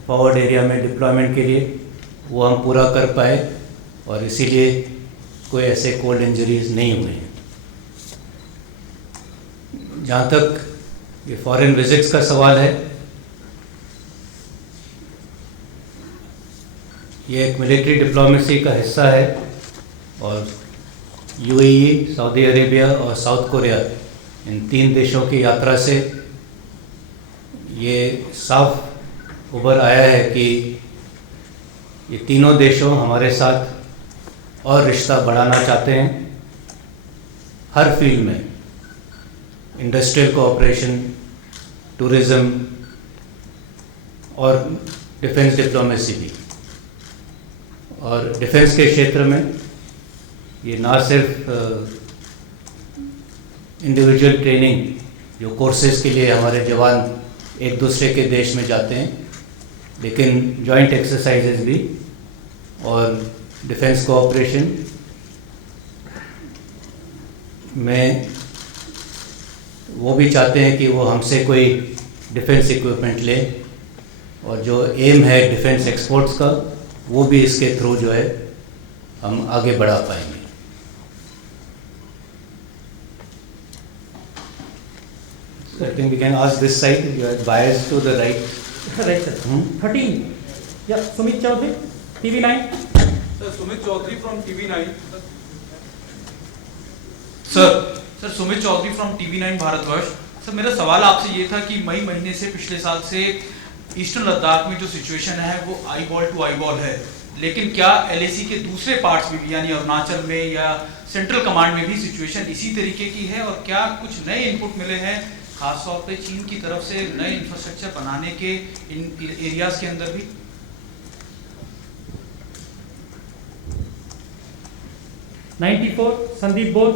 फॉरवर्ड एरिया में डिप्लॉयमेंट के लिए, वो हम पूरा कर पाए और इसीलिए कोई ऐसे कोल्ड इंजरीज नहीं हुए हैं। जहाँ तक ये फॉरेन विजिट्स का सवाल है, ये एक मिलिट्री डिप्लोमेसी का हिस्सा है और यूएई, सऊदी अरेबिया और साउथ कोरिया इन 3 देशों की यात्रा से ये साफ उभर आया है कि ये तीनों देशों हमारे साथ और रिश्ता बढ़ाना चाहते हैं हर फील्ड में, इंडस्ट्रियल कोऑपरेशन, टूरिज़्म और डिफेंस डिप्लोमेसी भी। और डिफेंस के क्षेत्र में ये ना सिर्फ इंडिविजुअल ट्रेनिंग जो कोर्सेज़ के लिए हमारे जवान एक दूसरे के देश में जाते हैं, लेकिन जॉइंट एक्सरसाइजेज भी और डिफेंस कोऑपरेशन में वो भी चाहते हैं कि वो हमसे कोई डिफेंस इक्विपमेंट ले और जो एम है डिफेंस एक्सपोर्ट्स का वो भी इसके थ्रू जो है हम आगे बढ़ा पाएंगे। So I think we can ask this side. You are biased to the right. Right, sir. 13. Yeah, Sumit Chaudhary, TV9. Sir, Sumit Chaudhary from TV9. Sir Sumit Chaudhary from TV9 Bharatvarsh. Sir मेरा सवाल आपसे ये था कि मई महीने से पिछले साल से ईस्टर्न लद्दाख में जो सिचुएशन है वो eyeball to eyeball है, लेकिन क्या LAC के दूसरे पार्ट्स में भी यानी अरुणाचल में या सेंट्रल कमांड में भी सिचुएशन इसी तरीके की है, और क्या कुछ नए इनपुट मिले हैं खासतौर पे चीन की तरफ से नए इंफ्रास्ट्रक्चर बनाने के इन एरियाज के अंदर भी? संदीप बोध,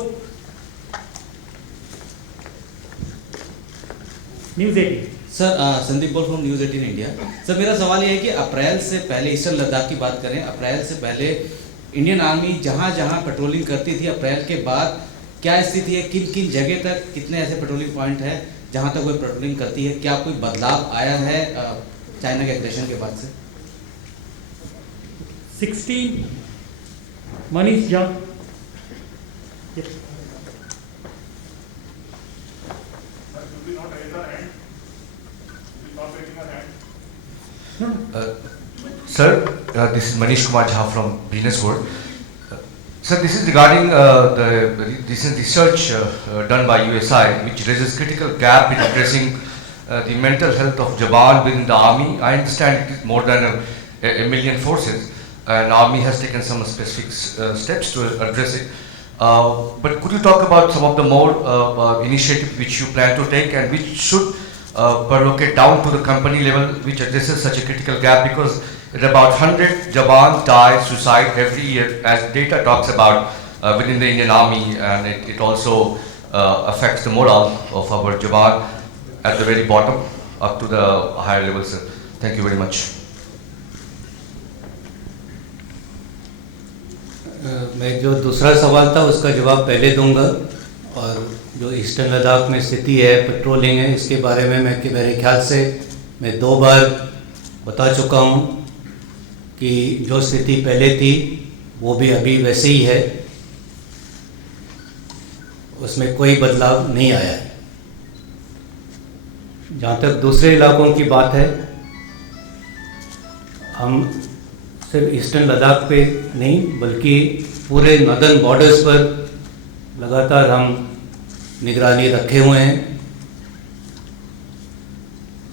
न्यूज़ 18। सर संदीप बोल फ्रॉम न्यूज़ 18 इंडिया। सर मेरा सवाल ये है कि अप्रैल से पहले, ईस्टर्न लद्दाख की बात करें, अप्रैल से पहले इंडियन आर्मी जहां जहां पेट्रोलिंग करती थी, अप्रैल के बाद क्या स्थिति है? किन किन जगह तक कितने ऐसे पेट्रोलिंग पॉइंट है जहां तक वो पेट्रोलिंग करती है? क्या कोई बदलाव आया है चाइना के एग्रेशन के बाद से? 16 Manish Jha. Sir, this is Manish Kumar Jha from Venus World. Sir, this is regarding the recent research done by USI, which raises critical gap in addressing the mental health of Jawan within the army. I understand it is more than a million forces, and army has taken some specific steps to address it. But could you talk about some of the more initiatives which you plan to take and which should perlocate down to the company level, which addresses such a critical gap, because about 100 Jawans die suicide every year, as data talks about within the Indian Army, and it also affects the morale of our Jawan at the very bottom up to the higher levels. Thank you very much. मैं जो दूसरा सवाल था उसका जवाब पहले दूंगा, और जो ईस्टर्न लद्दाख में स्थिति है, पेट्रोलिंग है, इसके बारे में मेरे ख्याल से मैं 2 बार बता चुका हूँ कि जो स्थिति पहले थी वो भी अभी वैसे ही है, उसमें कोई बदलाव नहीं आया है। जहाँ तक दूसरे इलाकों की बात है, हम सिर्फ ईस्टर्न लद्दाख पे नहीं बल्कि पूरे नॉर्दर्न बॉर्डर्स पर लगातार हम निगरानी रखे हुए हैं।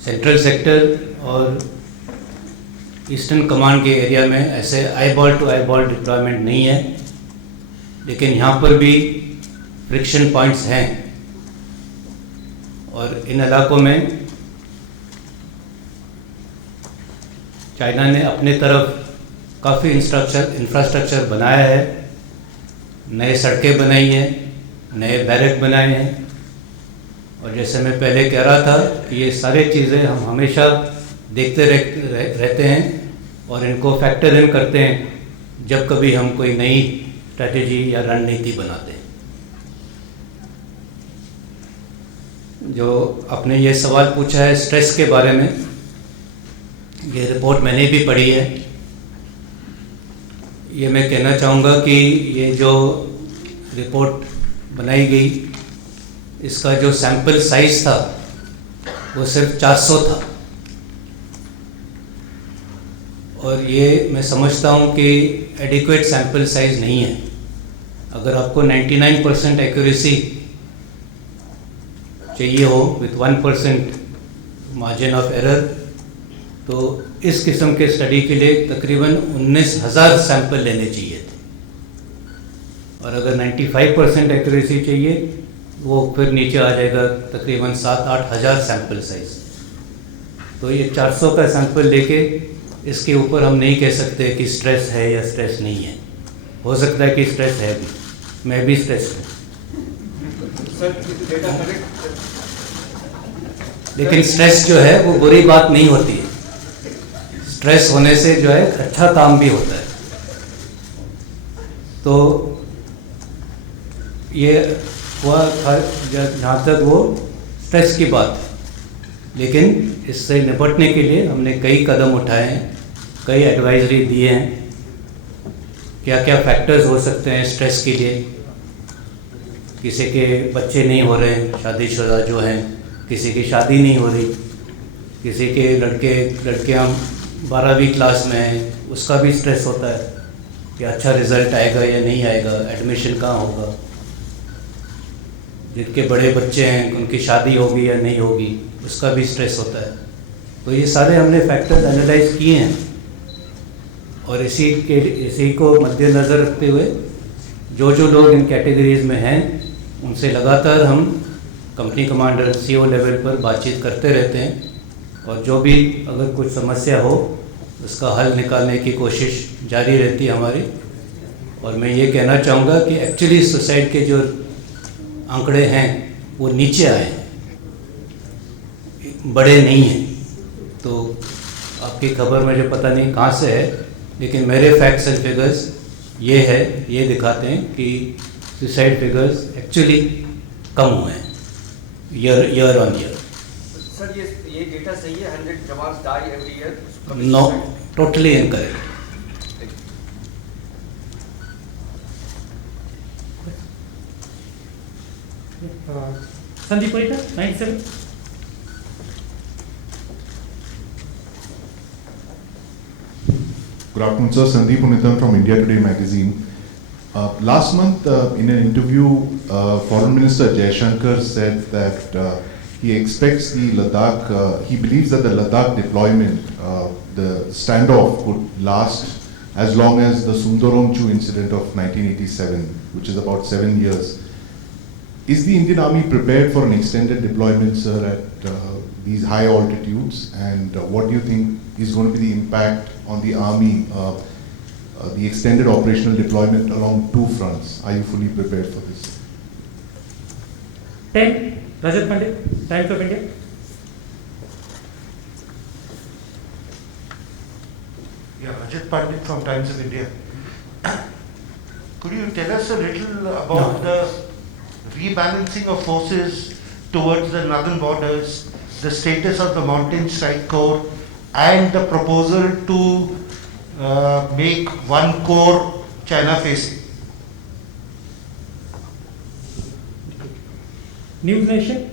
सेंट्रल सेक्टर और ईस्टर्न कमांड के एरिया में ऐसे eyeball to eyeball deployment नहीं है, लेकिन यहाँ पर भी फ्रिक्शन पॉइंट्स हैं, और इन इलाकों में चाइना ने अपने तरफ काफ़ी इंफ्रास्ट्रक्चर बनाया है, नए सड़कें बनाई हैं, नए बैरक बनाए हैं, और जैसे मैं पहले कह रहा था कि ये सारी चीज़ें हम हमेशा देखते रहते हैं और इनको फैक्टर इन करते हैं जब कभी हम कोई नई स्ट्रैटेजी या रणनीति बनाते हैं। जो आपने ये सवाल पूछा है स्ट्रेस के बारे में, ये रिपोर्ट मैंने भी पढ़ी है। ये मैं कहना चाहूँगा कि ये जो रिपोर्ट बनाई गई, इसका जो सैंपल साइज था वो सिर्फ 400 था, और ये मैं समझता हूँ कि एडिक्वेट सैम्पल साइज नहीं है। अगर आपको 99% एक्यूरेसी चाहिए हो विथ 1% मार्जिन ऑफ एरर, तो इस किस्म के स्टडी के लिए तकरीबन 19,000 सैंपल लेने चाहिए थे। और अगर 95% एक्यूरेसी चाहिए वो फिर नीचे आ जाएगा तकरीबन 7-8 हज़ार सैंपल साइज। तो ये 400 का सैंपल लेके इसके ऊपर हम नहीं कह सकते कि स्ट्रेस है या स्ट्रेस नहीं है। हो सकता है कि स्ट्रेस है भी, मैं भी स्ट्रेस हूँ, लेकिन स्ट्रेस जो है वो बुरी बात नहीं होती है। स्ट्रेस होने से जो है अच्छा काम भी होता है। तो ये हुआ था जहाँ तक वो स्ट्रेस की बात है, लेकिन इससे निपटने के लिए हमने कई कदम उठाए हैं, कई एडवाइजरी दिए हैं। क्या क्या फैक्टर्स हो सकते हैं स्ट्रेस के लिए। किसी के बच्चे नहीं हो रहे हैं, शादीशुदा जो हैं, किसी की शादी नहीं हो रही, किसी के लड़कियां 12वीं क्लास में हैं, उसका भी स्ट्रेस होता है कि अच्छा रिज़ल्ट आएगा या नहीं आएगा, एडमिशन कहाँ होगा। जिनके बड़े बच्चे हैं उनकी शादी होगी या नहीं होगी, उसका भी स्ट्रेस होता है। तो ये सारे हमने फैक्टर्स एनालाइज किए हैं और इसी को मद्देनज़र रखते हुए जो लोग इन कैटेगरीज़ में हैं उनसे लगातार हम कंपनी कमांडर CEO लेवल पर बातचीत करते रहते हैं और जो भी अगर कुछ समस्या हो उसका हल निकालने की कोशिश जारी रहती है हमारी। और मैं ये कहना चाहूँगा कि एक्चुअली सुसाइड के जो आंकड़े हैं वो नीचे आए हैं, बड़े नहीं हैं। तो आपकी खबर मुझे पता नहीं कहाँ से है, लेकिन मेरे फैक्ट्स एंड फिगर्स ये दिखाते हैं कि सुसाइड फिगर्स एक्चुअली कम हुए हैं ईयर ऑन ईयर। सर ये डेटा सही है? 100 jawans die every year? No, totally incorrect. Sandeep Parikar, 97. Good afternoon, sir. Sandeep Unithan from India Today magazine. Last month, in an interview, Foreign Minister Jaishankar said that he expects the Ladakh, he believes that the Ladakh deployment, the standoff could last as long as the Sundaromchu incident of 1987, which is about 7 years. Is the Indian Army prepared for an extended deployment, sir, at these high altitudes? And what do you think is going to be the impact on the Army, the extended operational deployment along two fronts? Are you fully prepared for this? 10. Rajat Pandit, Times of India. Yeah, Rajat Pandit from Times of India. Could you tell us a little about the rebalancing of forces towards the northern borders, the status of the Mountain Strike Corps, and the proposal to make one corps China facing? News Nation.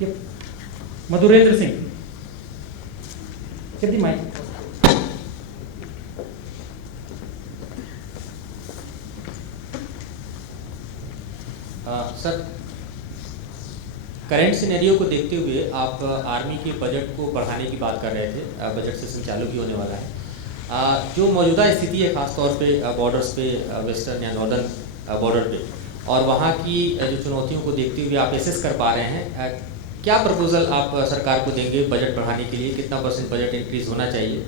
Yep. Madhurendra Singh. Get the mic. Sir, current scenario को देखते हुए आप army के budget को बढ़ाने की बात कर रहे थे। बजट सेशन चालू भी होने वाला है। जो मौजूदा स्थिति है खासतौर पे बॉर्डर्स पे, वेस्टर्न या नॉर्दर्न बॉर्डर पे, और वहाँ की जो चुनौतियों को देखते हुए आप एसेस कर पा रहे हैं, क्या प्रपोजल आप सरकार को देंगे बजट बढ़ाने के लिए? कितना % बजट इंक्रीज होना चाहिए?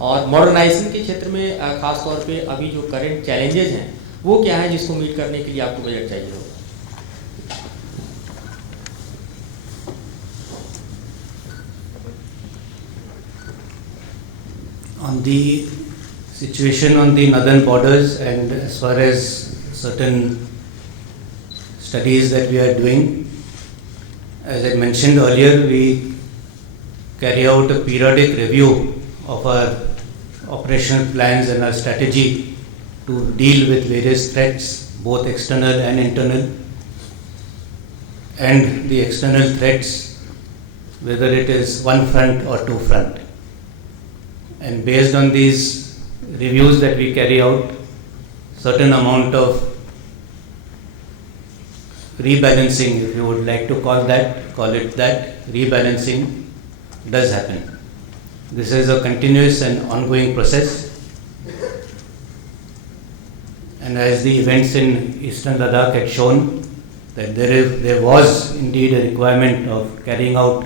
और मॉडर्नाइजेशन के क्षेत्र में खासतौर पे अभी जो करेंट चैलेंजेस हैं वो क्या है जिसको मीट करने के लिए आपको बजट चाहिए होगा? On the situation on the northern borders, and as far as certain studies that we are doing, as I mentioned earlier, we carry out a periodic review of our operational plans and our strategy to deal with various threats, both external and internal. And the external threats, whether it is one front or two front. And based on these reviews that we carry out, certain amount of rebalancing, if you would like to call it that, rebalancing does happen. This is a continuous and ongoing process. And as the events in Eastern Ladakh had shown, that there was indeed a requirement of carrying out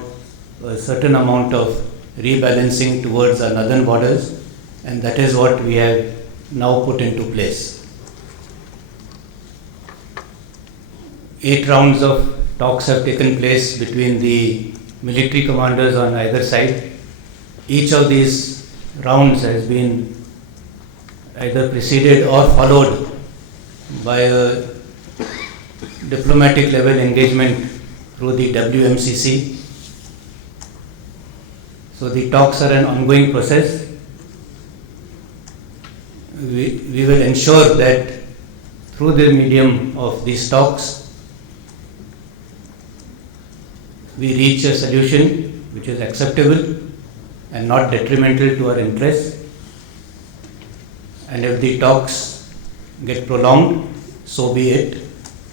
a certain amount of rebalancing towards our northern borders, and that is what we have now put into place. 8 rounds of talks have taken place between the military commanders on either side. Each of these rounds has been either preceded or followed by a diplomatic level engagement through the WMCC. So the talks are an ongoing process. We will ensure that through the medium of these talks, we reach a solution which is acceptable and not detrimental to our interests. And if the talks get prolonged, so be it.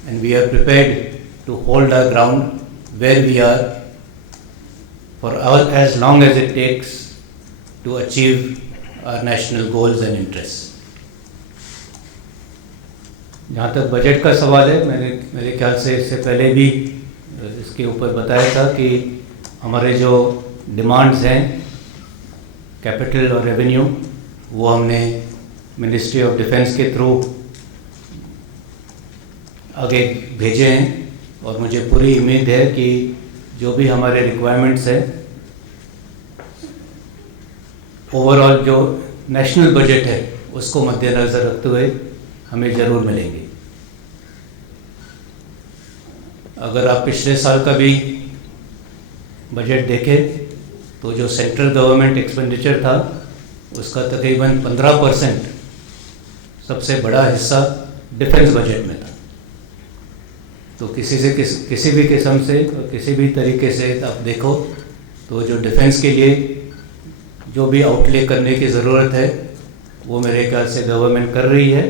And we are prepared to hold our ground where we are for as long as it takes to achieve our national goals and interests. जहाँ तक budget का सवाल है, मेरे ख्याल से इससे पहले भी इसके ऊपर बताया था कि हमारे जो डिमांड्स हैं कैपिटल और रेवेन्यू, वो हमने मिनिस्ट्री ऑफ डिफेंस के थ्रू आगे भेजे हैं, और मुझे पूरी उम्मीद है कि जो भी हमारे रिक्वायरमेंट्स हैं, ओवरऑल जो नेशनल बजट है उसको मद्देनज़र रखते हुए हमें ज़रूर मिलेंगे। अगर आप पिछले साल का भी बजट देखें तो जो सेंट्रल गवर्नमेंट एक्सपेंडिचर था उसका तकरीबन 15% सबसे बड़ा हिस्सा डिफेंस बजट में था। तो किसी भी किस्म से किसी भी तरीके से आप देखो तो जो डिफेंस के लिए जो भी आउटले करने की ज़रूरत है वो मेरे ख्याल से गवर्नमेंट कर रही है,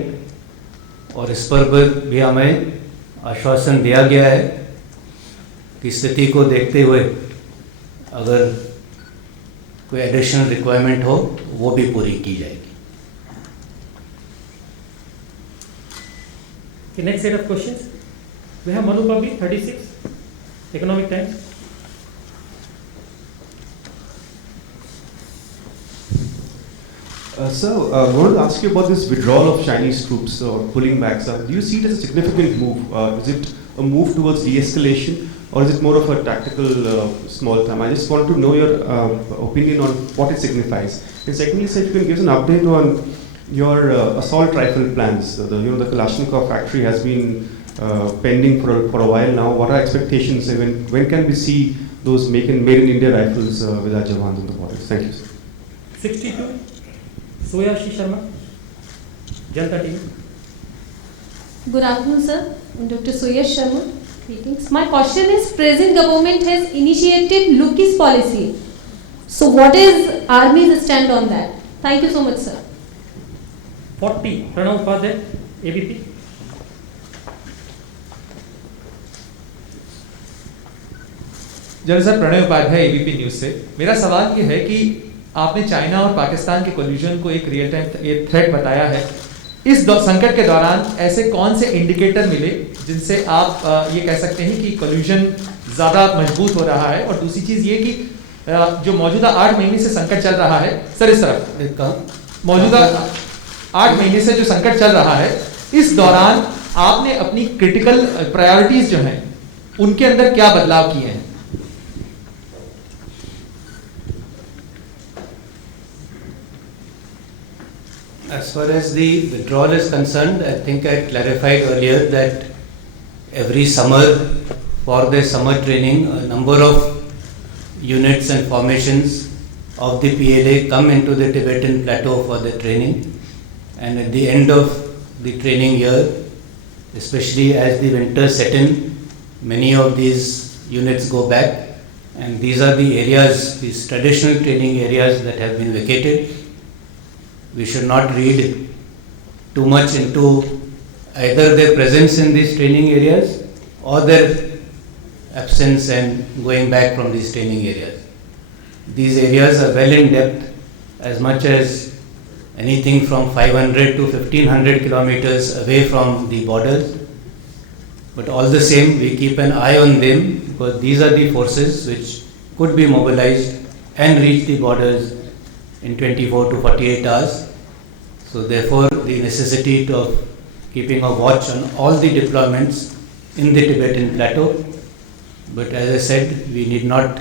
और इस पर भी हमें आश्वासन दिया गया है कि स्थिति को देखते हुए अगर कोई एडिशनल रिक्वायरमेंट हो वो भी पूरी की जाएगी। The next set of questions, we have Manu Pabli, 36, Economic Times. Sir, I wanted to ask you about this withdrawal of Chinese troops or pulling back. Sir, do you see it as a significant move? Is it a move towards de-escalation, or is it more of a tactical small time? I just want to know your opinion on what it signifies. And secondly, sir, if you can give us an update on your assault rifle plans. The Kalashnikov factory has been pending for a while now. What are expectations? When can we see those made in India rifles with our jawans on the borders? Thank you, sir. 62, Soyashi Sharma, Janata TV. Good afternoon, sir. I'm Dr. Soyash Sharma. Greetings. My question is, present government has initiated Look-East policy. So what is Army's stand on that? Thank you so much, sir. 40, Pranav Upadhyay, ABP. General sir, Pranay Upadhyay ABP news से। मेरा सवाल ये है कि आपने China और पाकिस्तान के collusion को एक रियल टाइम थ्रेट बताया है। इस संकट के दौरान ऐसे कौन से इंडिकेटर मिले जिनसे आप ये कह सकते हैं कि कोल्यूजन ज़्यादा मजबूत हो रहा है? और दूसरी चीज़ ये कि जो मौजूदा 8 महीने से संकट चल रहा है, सर इस तरफ मौजूदा 8 महीने से जो संकट चल रहा है, इस दौरान आपने अपनी क्रिटिकल प्रायोरिटीज जो हैं उनके अंदर क्या बदलाव किए हैं? As far as the withdrawal is concerned, I think I clarified earlier that every summer for the summer training, a number of units and formations of the PLA come into the Tibetan plateau for the training, and at the end of the training year, especially as the winter set in, many of these units go back, and these are the areas, these traditional training areas that have been vacated. we should not read too much into either their presence in these training areas or their absence and going back from these training areas. These areas are well in depth, as much as anything from 500 to 1500 kilometers away from the borders. But all the same, we keep an eye on them, because these are the forces which could be mobilized and reach the borders in 24 to 48 hours. So therefore, the necessity of keeping a watch on all the deployments in the Tibetan plateau. But as I said, we need not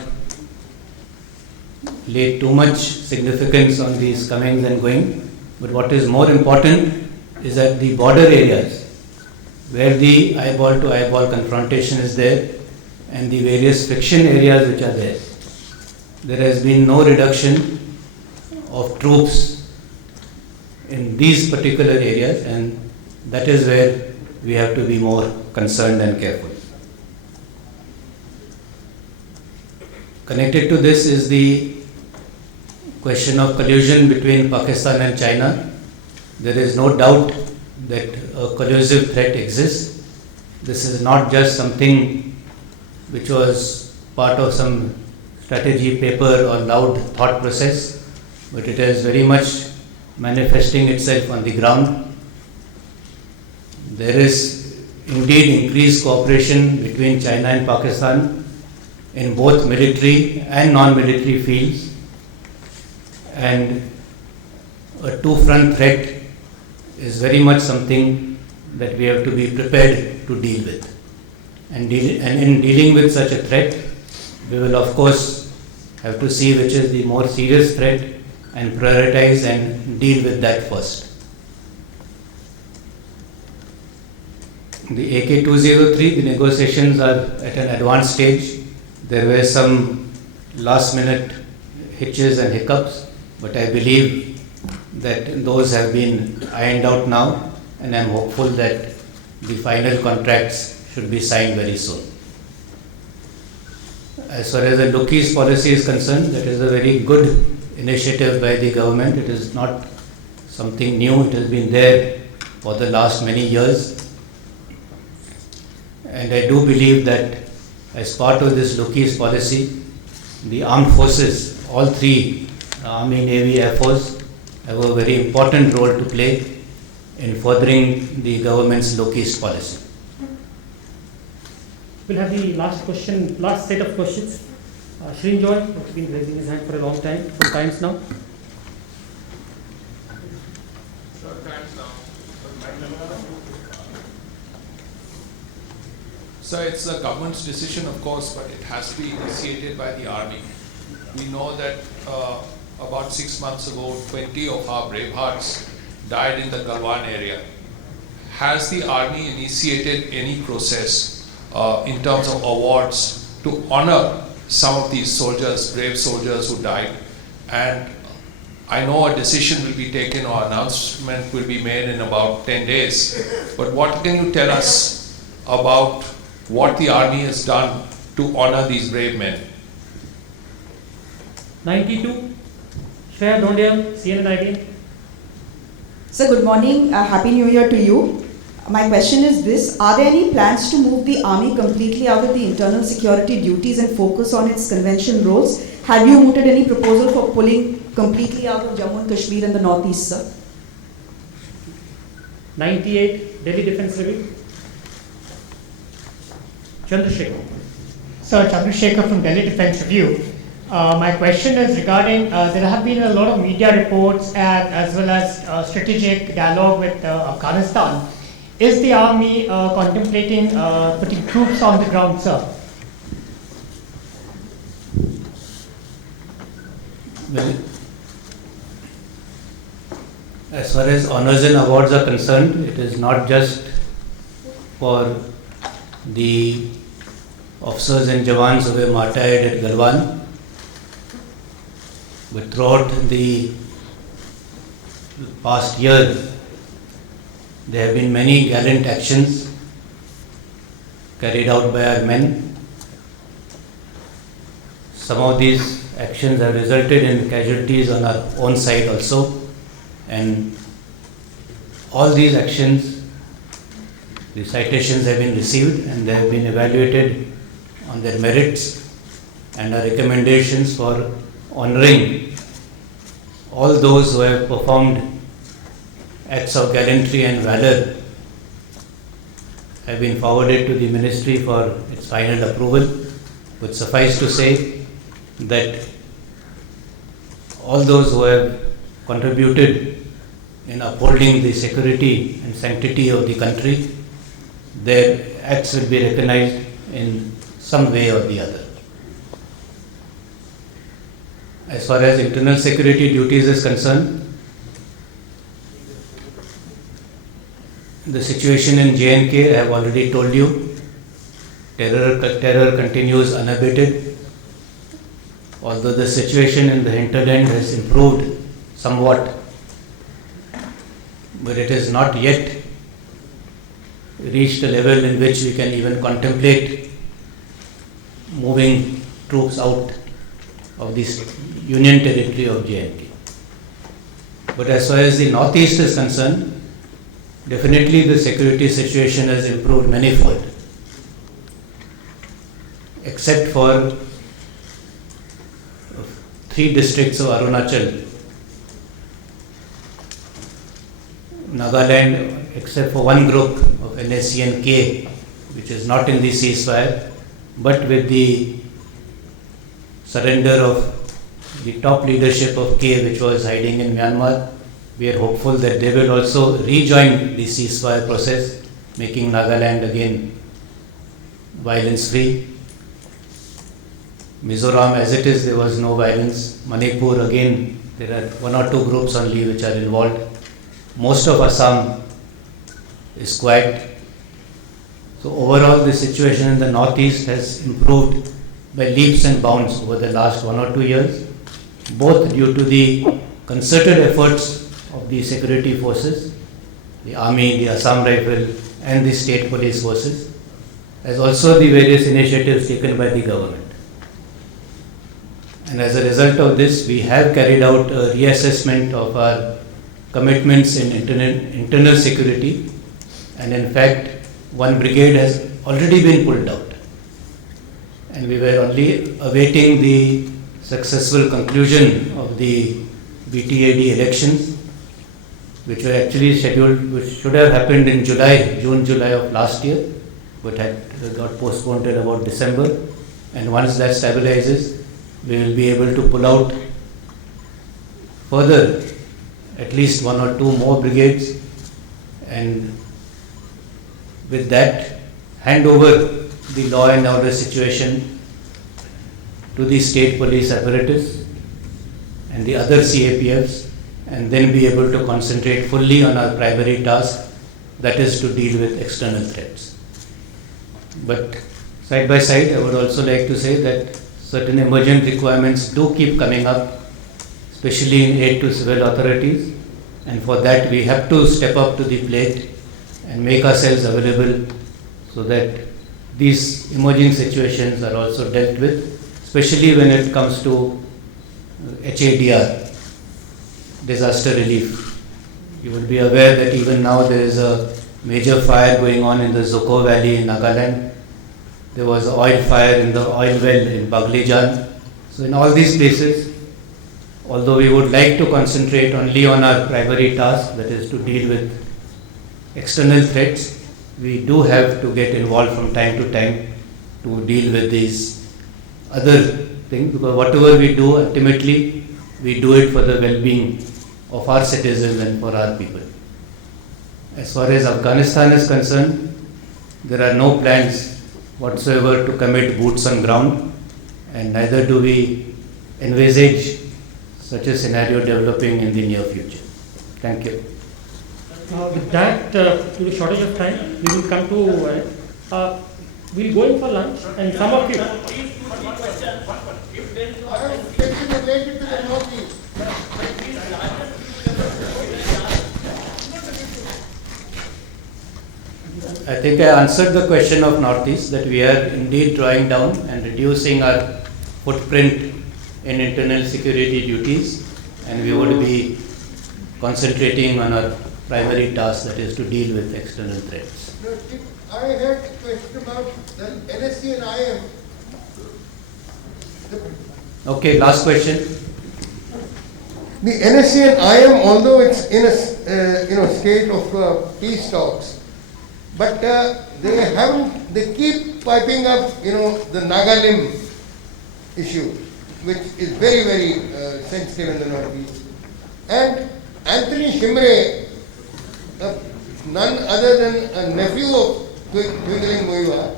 lay too much significance on these comings and going. But what is more important is that the border areas, where the eyeball to eyeball confrontation is there, and the various friction areas which are there has been no reduction of troops in these particular areas, and that is where we have to be more concerned and careful. Connected to this is the question of collusion between Pakistan and China. There is no doubt that a collusive threat exists. This is not just something which was part of some strategy paper or loud thought process, but it is very much manifesting itself on the ground. There is indeed increased cooperation between China and Pakistan in both military and non-military fields, and a two-front threat is very much something that we have to be prepared to deal with. And in dealing with such a threat, we will of course have to see which is the more serious threat and prioritize and deal with that first. The AK-203, the negotiations are at an advanced stage. There were some last minute hitches and hiccups, but I believe that those have been ironed out now, and I am hopeful that the final contracts should be signed very soon. As far as the Look-East policy is concerned, that is a very good initiative by the government. It is not something new, it has been there for the last many years. And I do believe that as part of this Look-East policy, the armed forces, all three, Army, Navy, Air Force, have a very important role to play in furthering the government's Look-East policy. We'll have the last set of questions. Shrin Joy, who's been raising his hand for a long time, some times now. So it's the government's decision, of course, but it has to be initiated by the army. We know that about 6 months ago, 20 of our brave hearts died in the Galwan area. Has the army initiated any process in terms of awards to honor some of these soldiers, brave soldiers who died? And I know a decision will be taken or announcement will be made in about 10 days, but what can you tell us about what the army has done to honor these brave men? 92, Shreya Dhondiyal, CNN IBN. Sir, good morning. Happy New Year to you. My question is this: are there any plans to move the army completely out of the internal security duties and focus on its conventional roles? Have you mooted any proposal for pulling completely out of Jammu and Kashmir and the Northeast, sir? 98, Delhi Defence Review. Chandrasekhar. Sir, Chandrasekhar from Delhi Defence Review. My question is regarding, there have been a lot of media reports and as well as strategic dialogue with Afghanistan. Is the army contemplating putting troops on the ground, sir? Well, as far as honors and awards are concerned, it is not just for the officers and jawans who were martyred at Galwan, but throughout the past year, there have been many gallant actions carried out by our men. Some of these actions have resulted in casualties on our own side also, And all these actions, the citations have been received and they have been evaluated on their merits, and our recommendations for honoring all those who have performed acts of gallantry and valor have been forwarded to the ministry for its final approval. But suffice to say that all those who have contributed in upholding the security and sanctity of the country, their acts will be recognized in some way or the other. As far as internal security duties is concerned, the situation in J&K, I have already told you, terror continues unabated. Although the situation in the hinterland has improved somewhat, but it has not yet reached a level in which we can even contemplate moving troops out of this union territory of J&K. But as far as the northeast is concerned, definitely the security situation has improved manifold, except for 3 districts of Arunachal, Nagaland, except for one group of NSC and K, which is not in the ceasefire, but with the surrender of the top leadership of K, which was hiding in Myanmar, we are hopeful that they will also rejoin the ceasefire process, making Nagaland again violence-free. Mizoram, as it is, there was no violence. Manipur, again, there are 1 or 2 groups only which are involved. Most of Assam is quiet. So overall, the situation in the northeast has improved by leaps and bounds over the last 1 or 2 years, both due to the concerted efforts of the security forces, the army, the Assam Rifle, and the state police forces, as also the various initiatives taken by the government. And as a result of this, we have carried out a reassessment of our commitments in internal security, and in fact, 1 brigade has already been pulled out. And we were only awaiting the successful conclusion of the BTAD elections, which were actually scheduled, which should have happened in June, July of last year, but got postponed till about December. And once that stabilizes, we will be able to pull out further at least 1 or 2 more brigades, and with that hand over the law and order situation to the state police apparatus and the other CAPFs, and then be able to concentrate fully on our primary task, that is to deal with external threats. But side by side, I would also like to say that certain emergent requirements do keep coming up, especially in aid to civil authorities, and for that we have to step up to the plate and make ourselves available so that these emerging situations are also dealt with, especially when it comes to HADR, disaster relief. You will be aware that even now there is a major fire going on in the Zoko Valley in Nagaland. There was an oil fire in the oil well in Baglijan. So in all these places, although we would like to concentrate only on our primary task, that is to deal with external threats, we do have to get involved from time to time to deal with these other things, because whatever we do, ultimately we do it for the well-being of our citizens and for our people. As far as Afghanistan is concerned, there are no plans whatsoever to commit boots on ground, and neither do we envisage such a scenario developing in the near future. Thank you. With that, due to shortage of time, we will come to, we'll go in for lunch, and some of you. I think I answered the question of Northeast, that we are indeed drawing down and reducing our footprint in internal security duties, and we would be concentrating on our primary task, that is to deal with external threats. No, I had a question about the NSE and IM. Okay, last question. The NSE and IM, although it's in a state of peace talks, but they keep piping up the Nagalim issue, which is very, very sensitive in the Northeast. And Anthony Shimre, none other than a nephew of Twinkling Muiwa,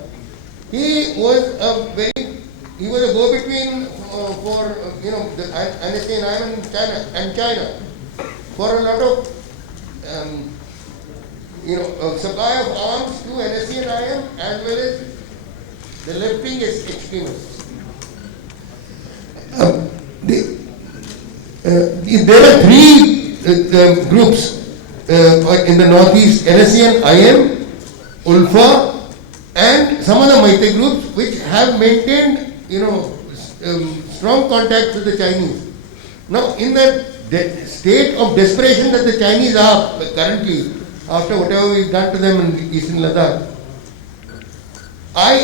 he was a go-between for the NSA and IM and China for a lot of supply of arms to NSA and IM as well as the left-wing extremists. There are three groups in the Northeast: NSA and IM, Ulfa, and some other Maite groups which have maintained strong contact with the Chinese. Now, in that state of desperation that the Chinese are currently, after whatever we've done to them in Eastern Ladakh,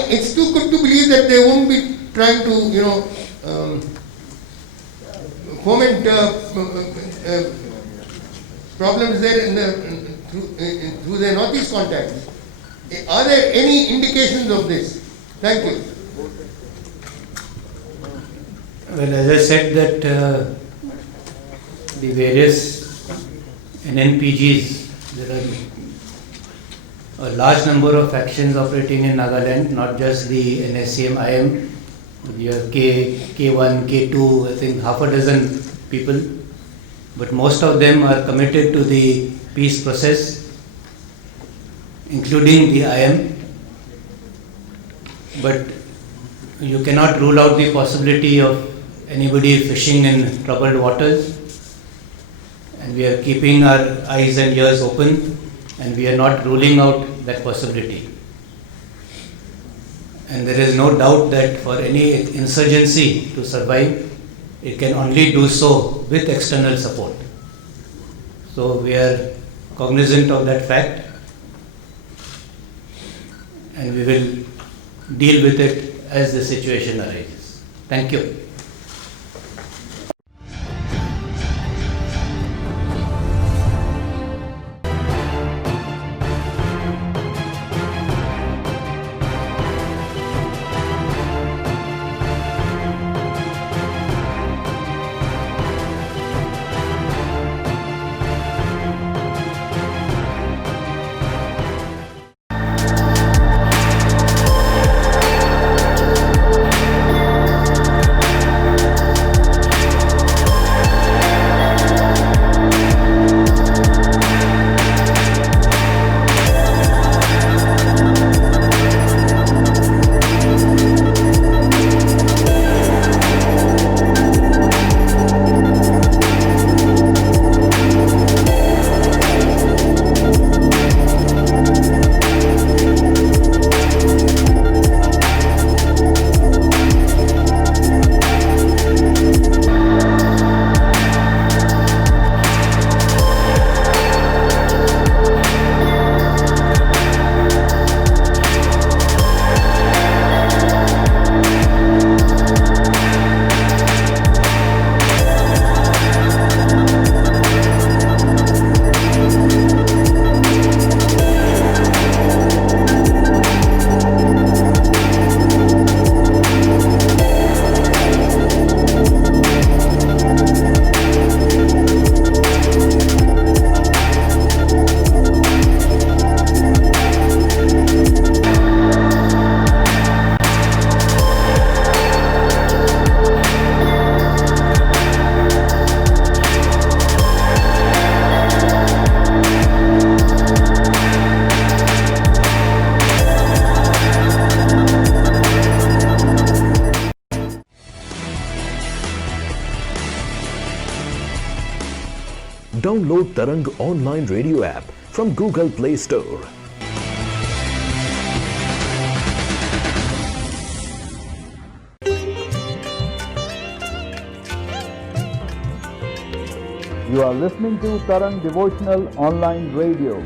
it's too good to believe that they won't be trying to foment problems there through their Northeast contacts. Are there any indications of this? Thank you. Well, as I said that the various NNPGs, there are a large number of factions operating in Nagaland, not just the NSCM IM. You have K1, K2, I think half a dozen people, but most of them are committed to the peace process, including the IM. But you cannot rule out the possibility of anybody fishing in troubled waters, and we are keeping our eyes and ears open, and we are not ruling out that possibility. And there is no doubt that for any insurgency to survive, it can only do so with external support. So we are cognizant of that fact, and we will deal with it as the situation arises. Thank you. Download Tarang online radio app from Google Play Store. You are listening to Tarang Devotional Online Radio.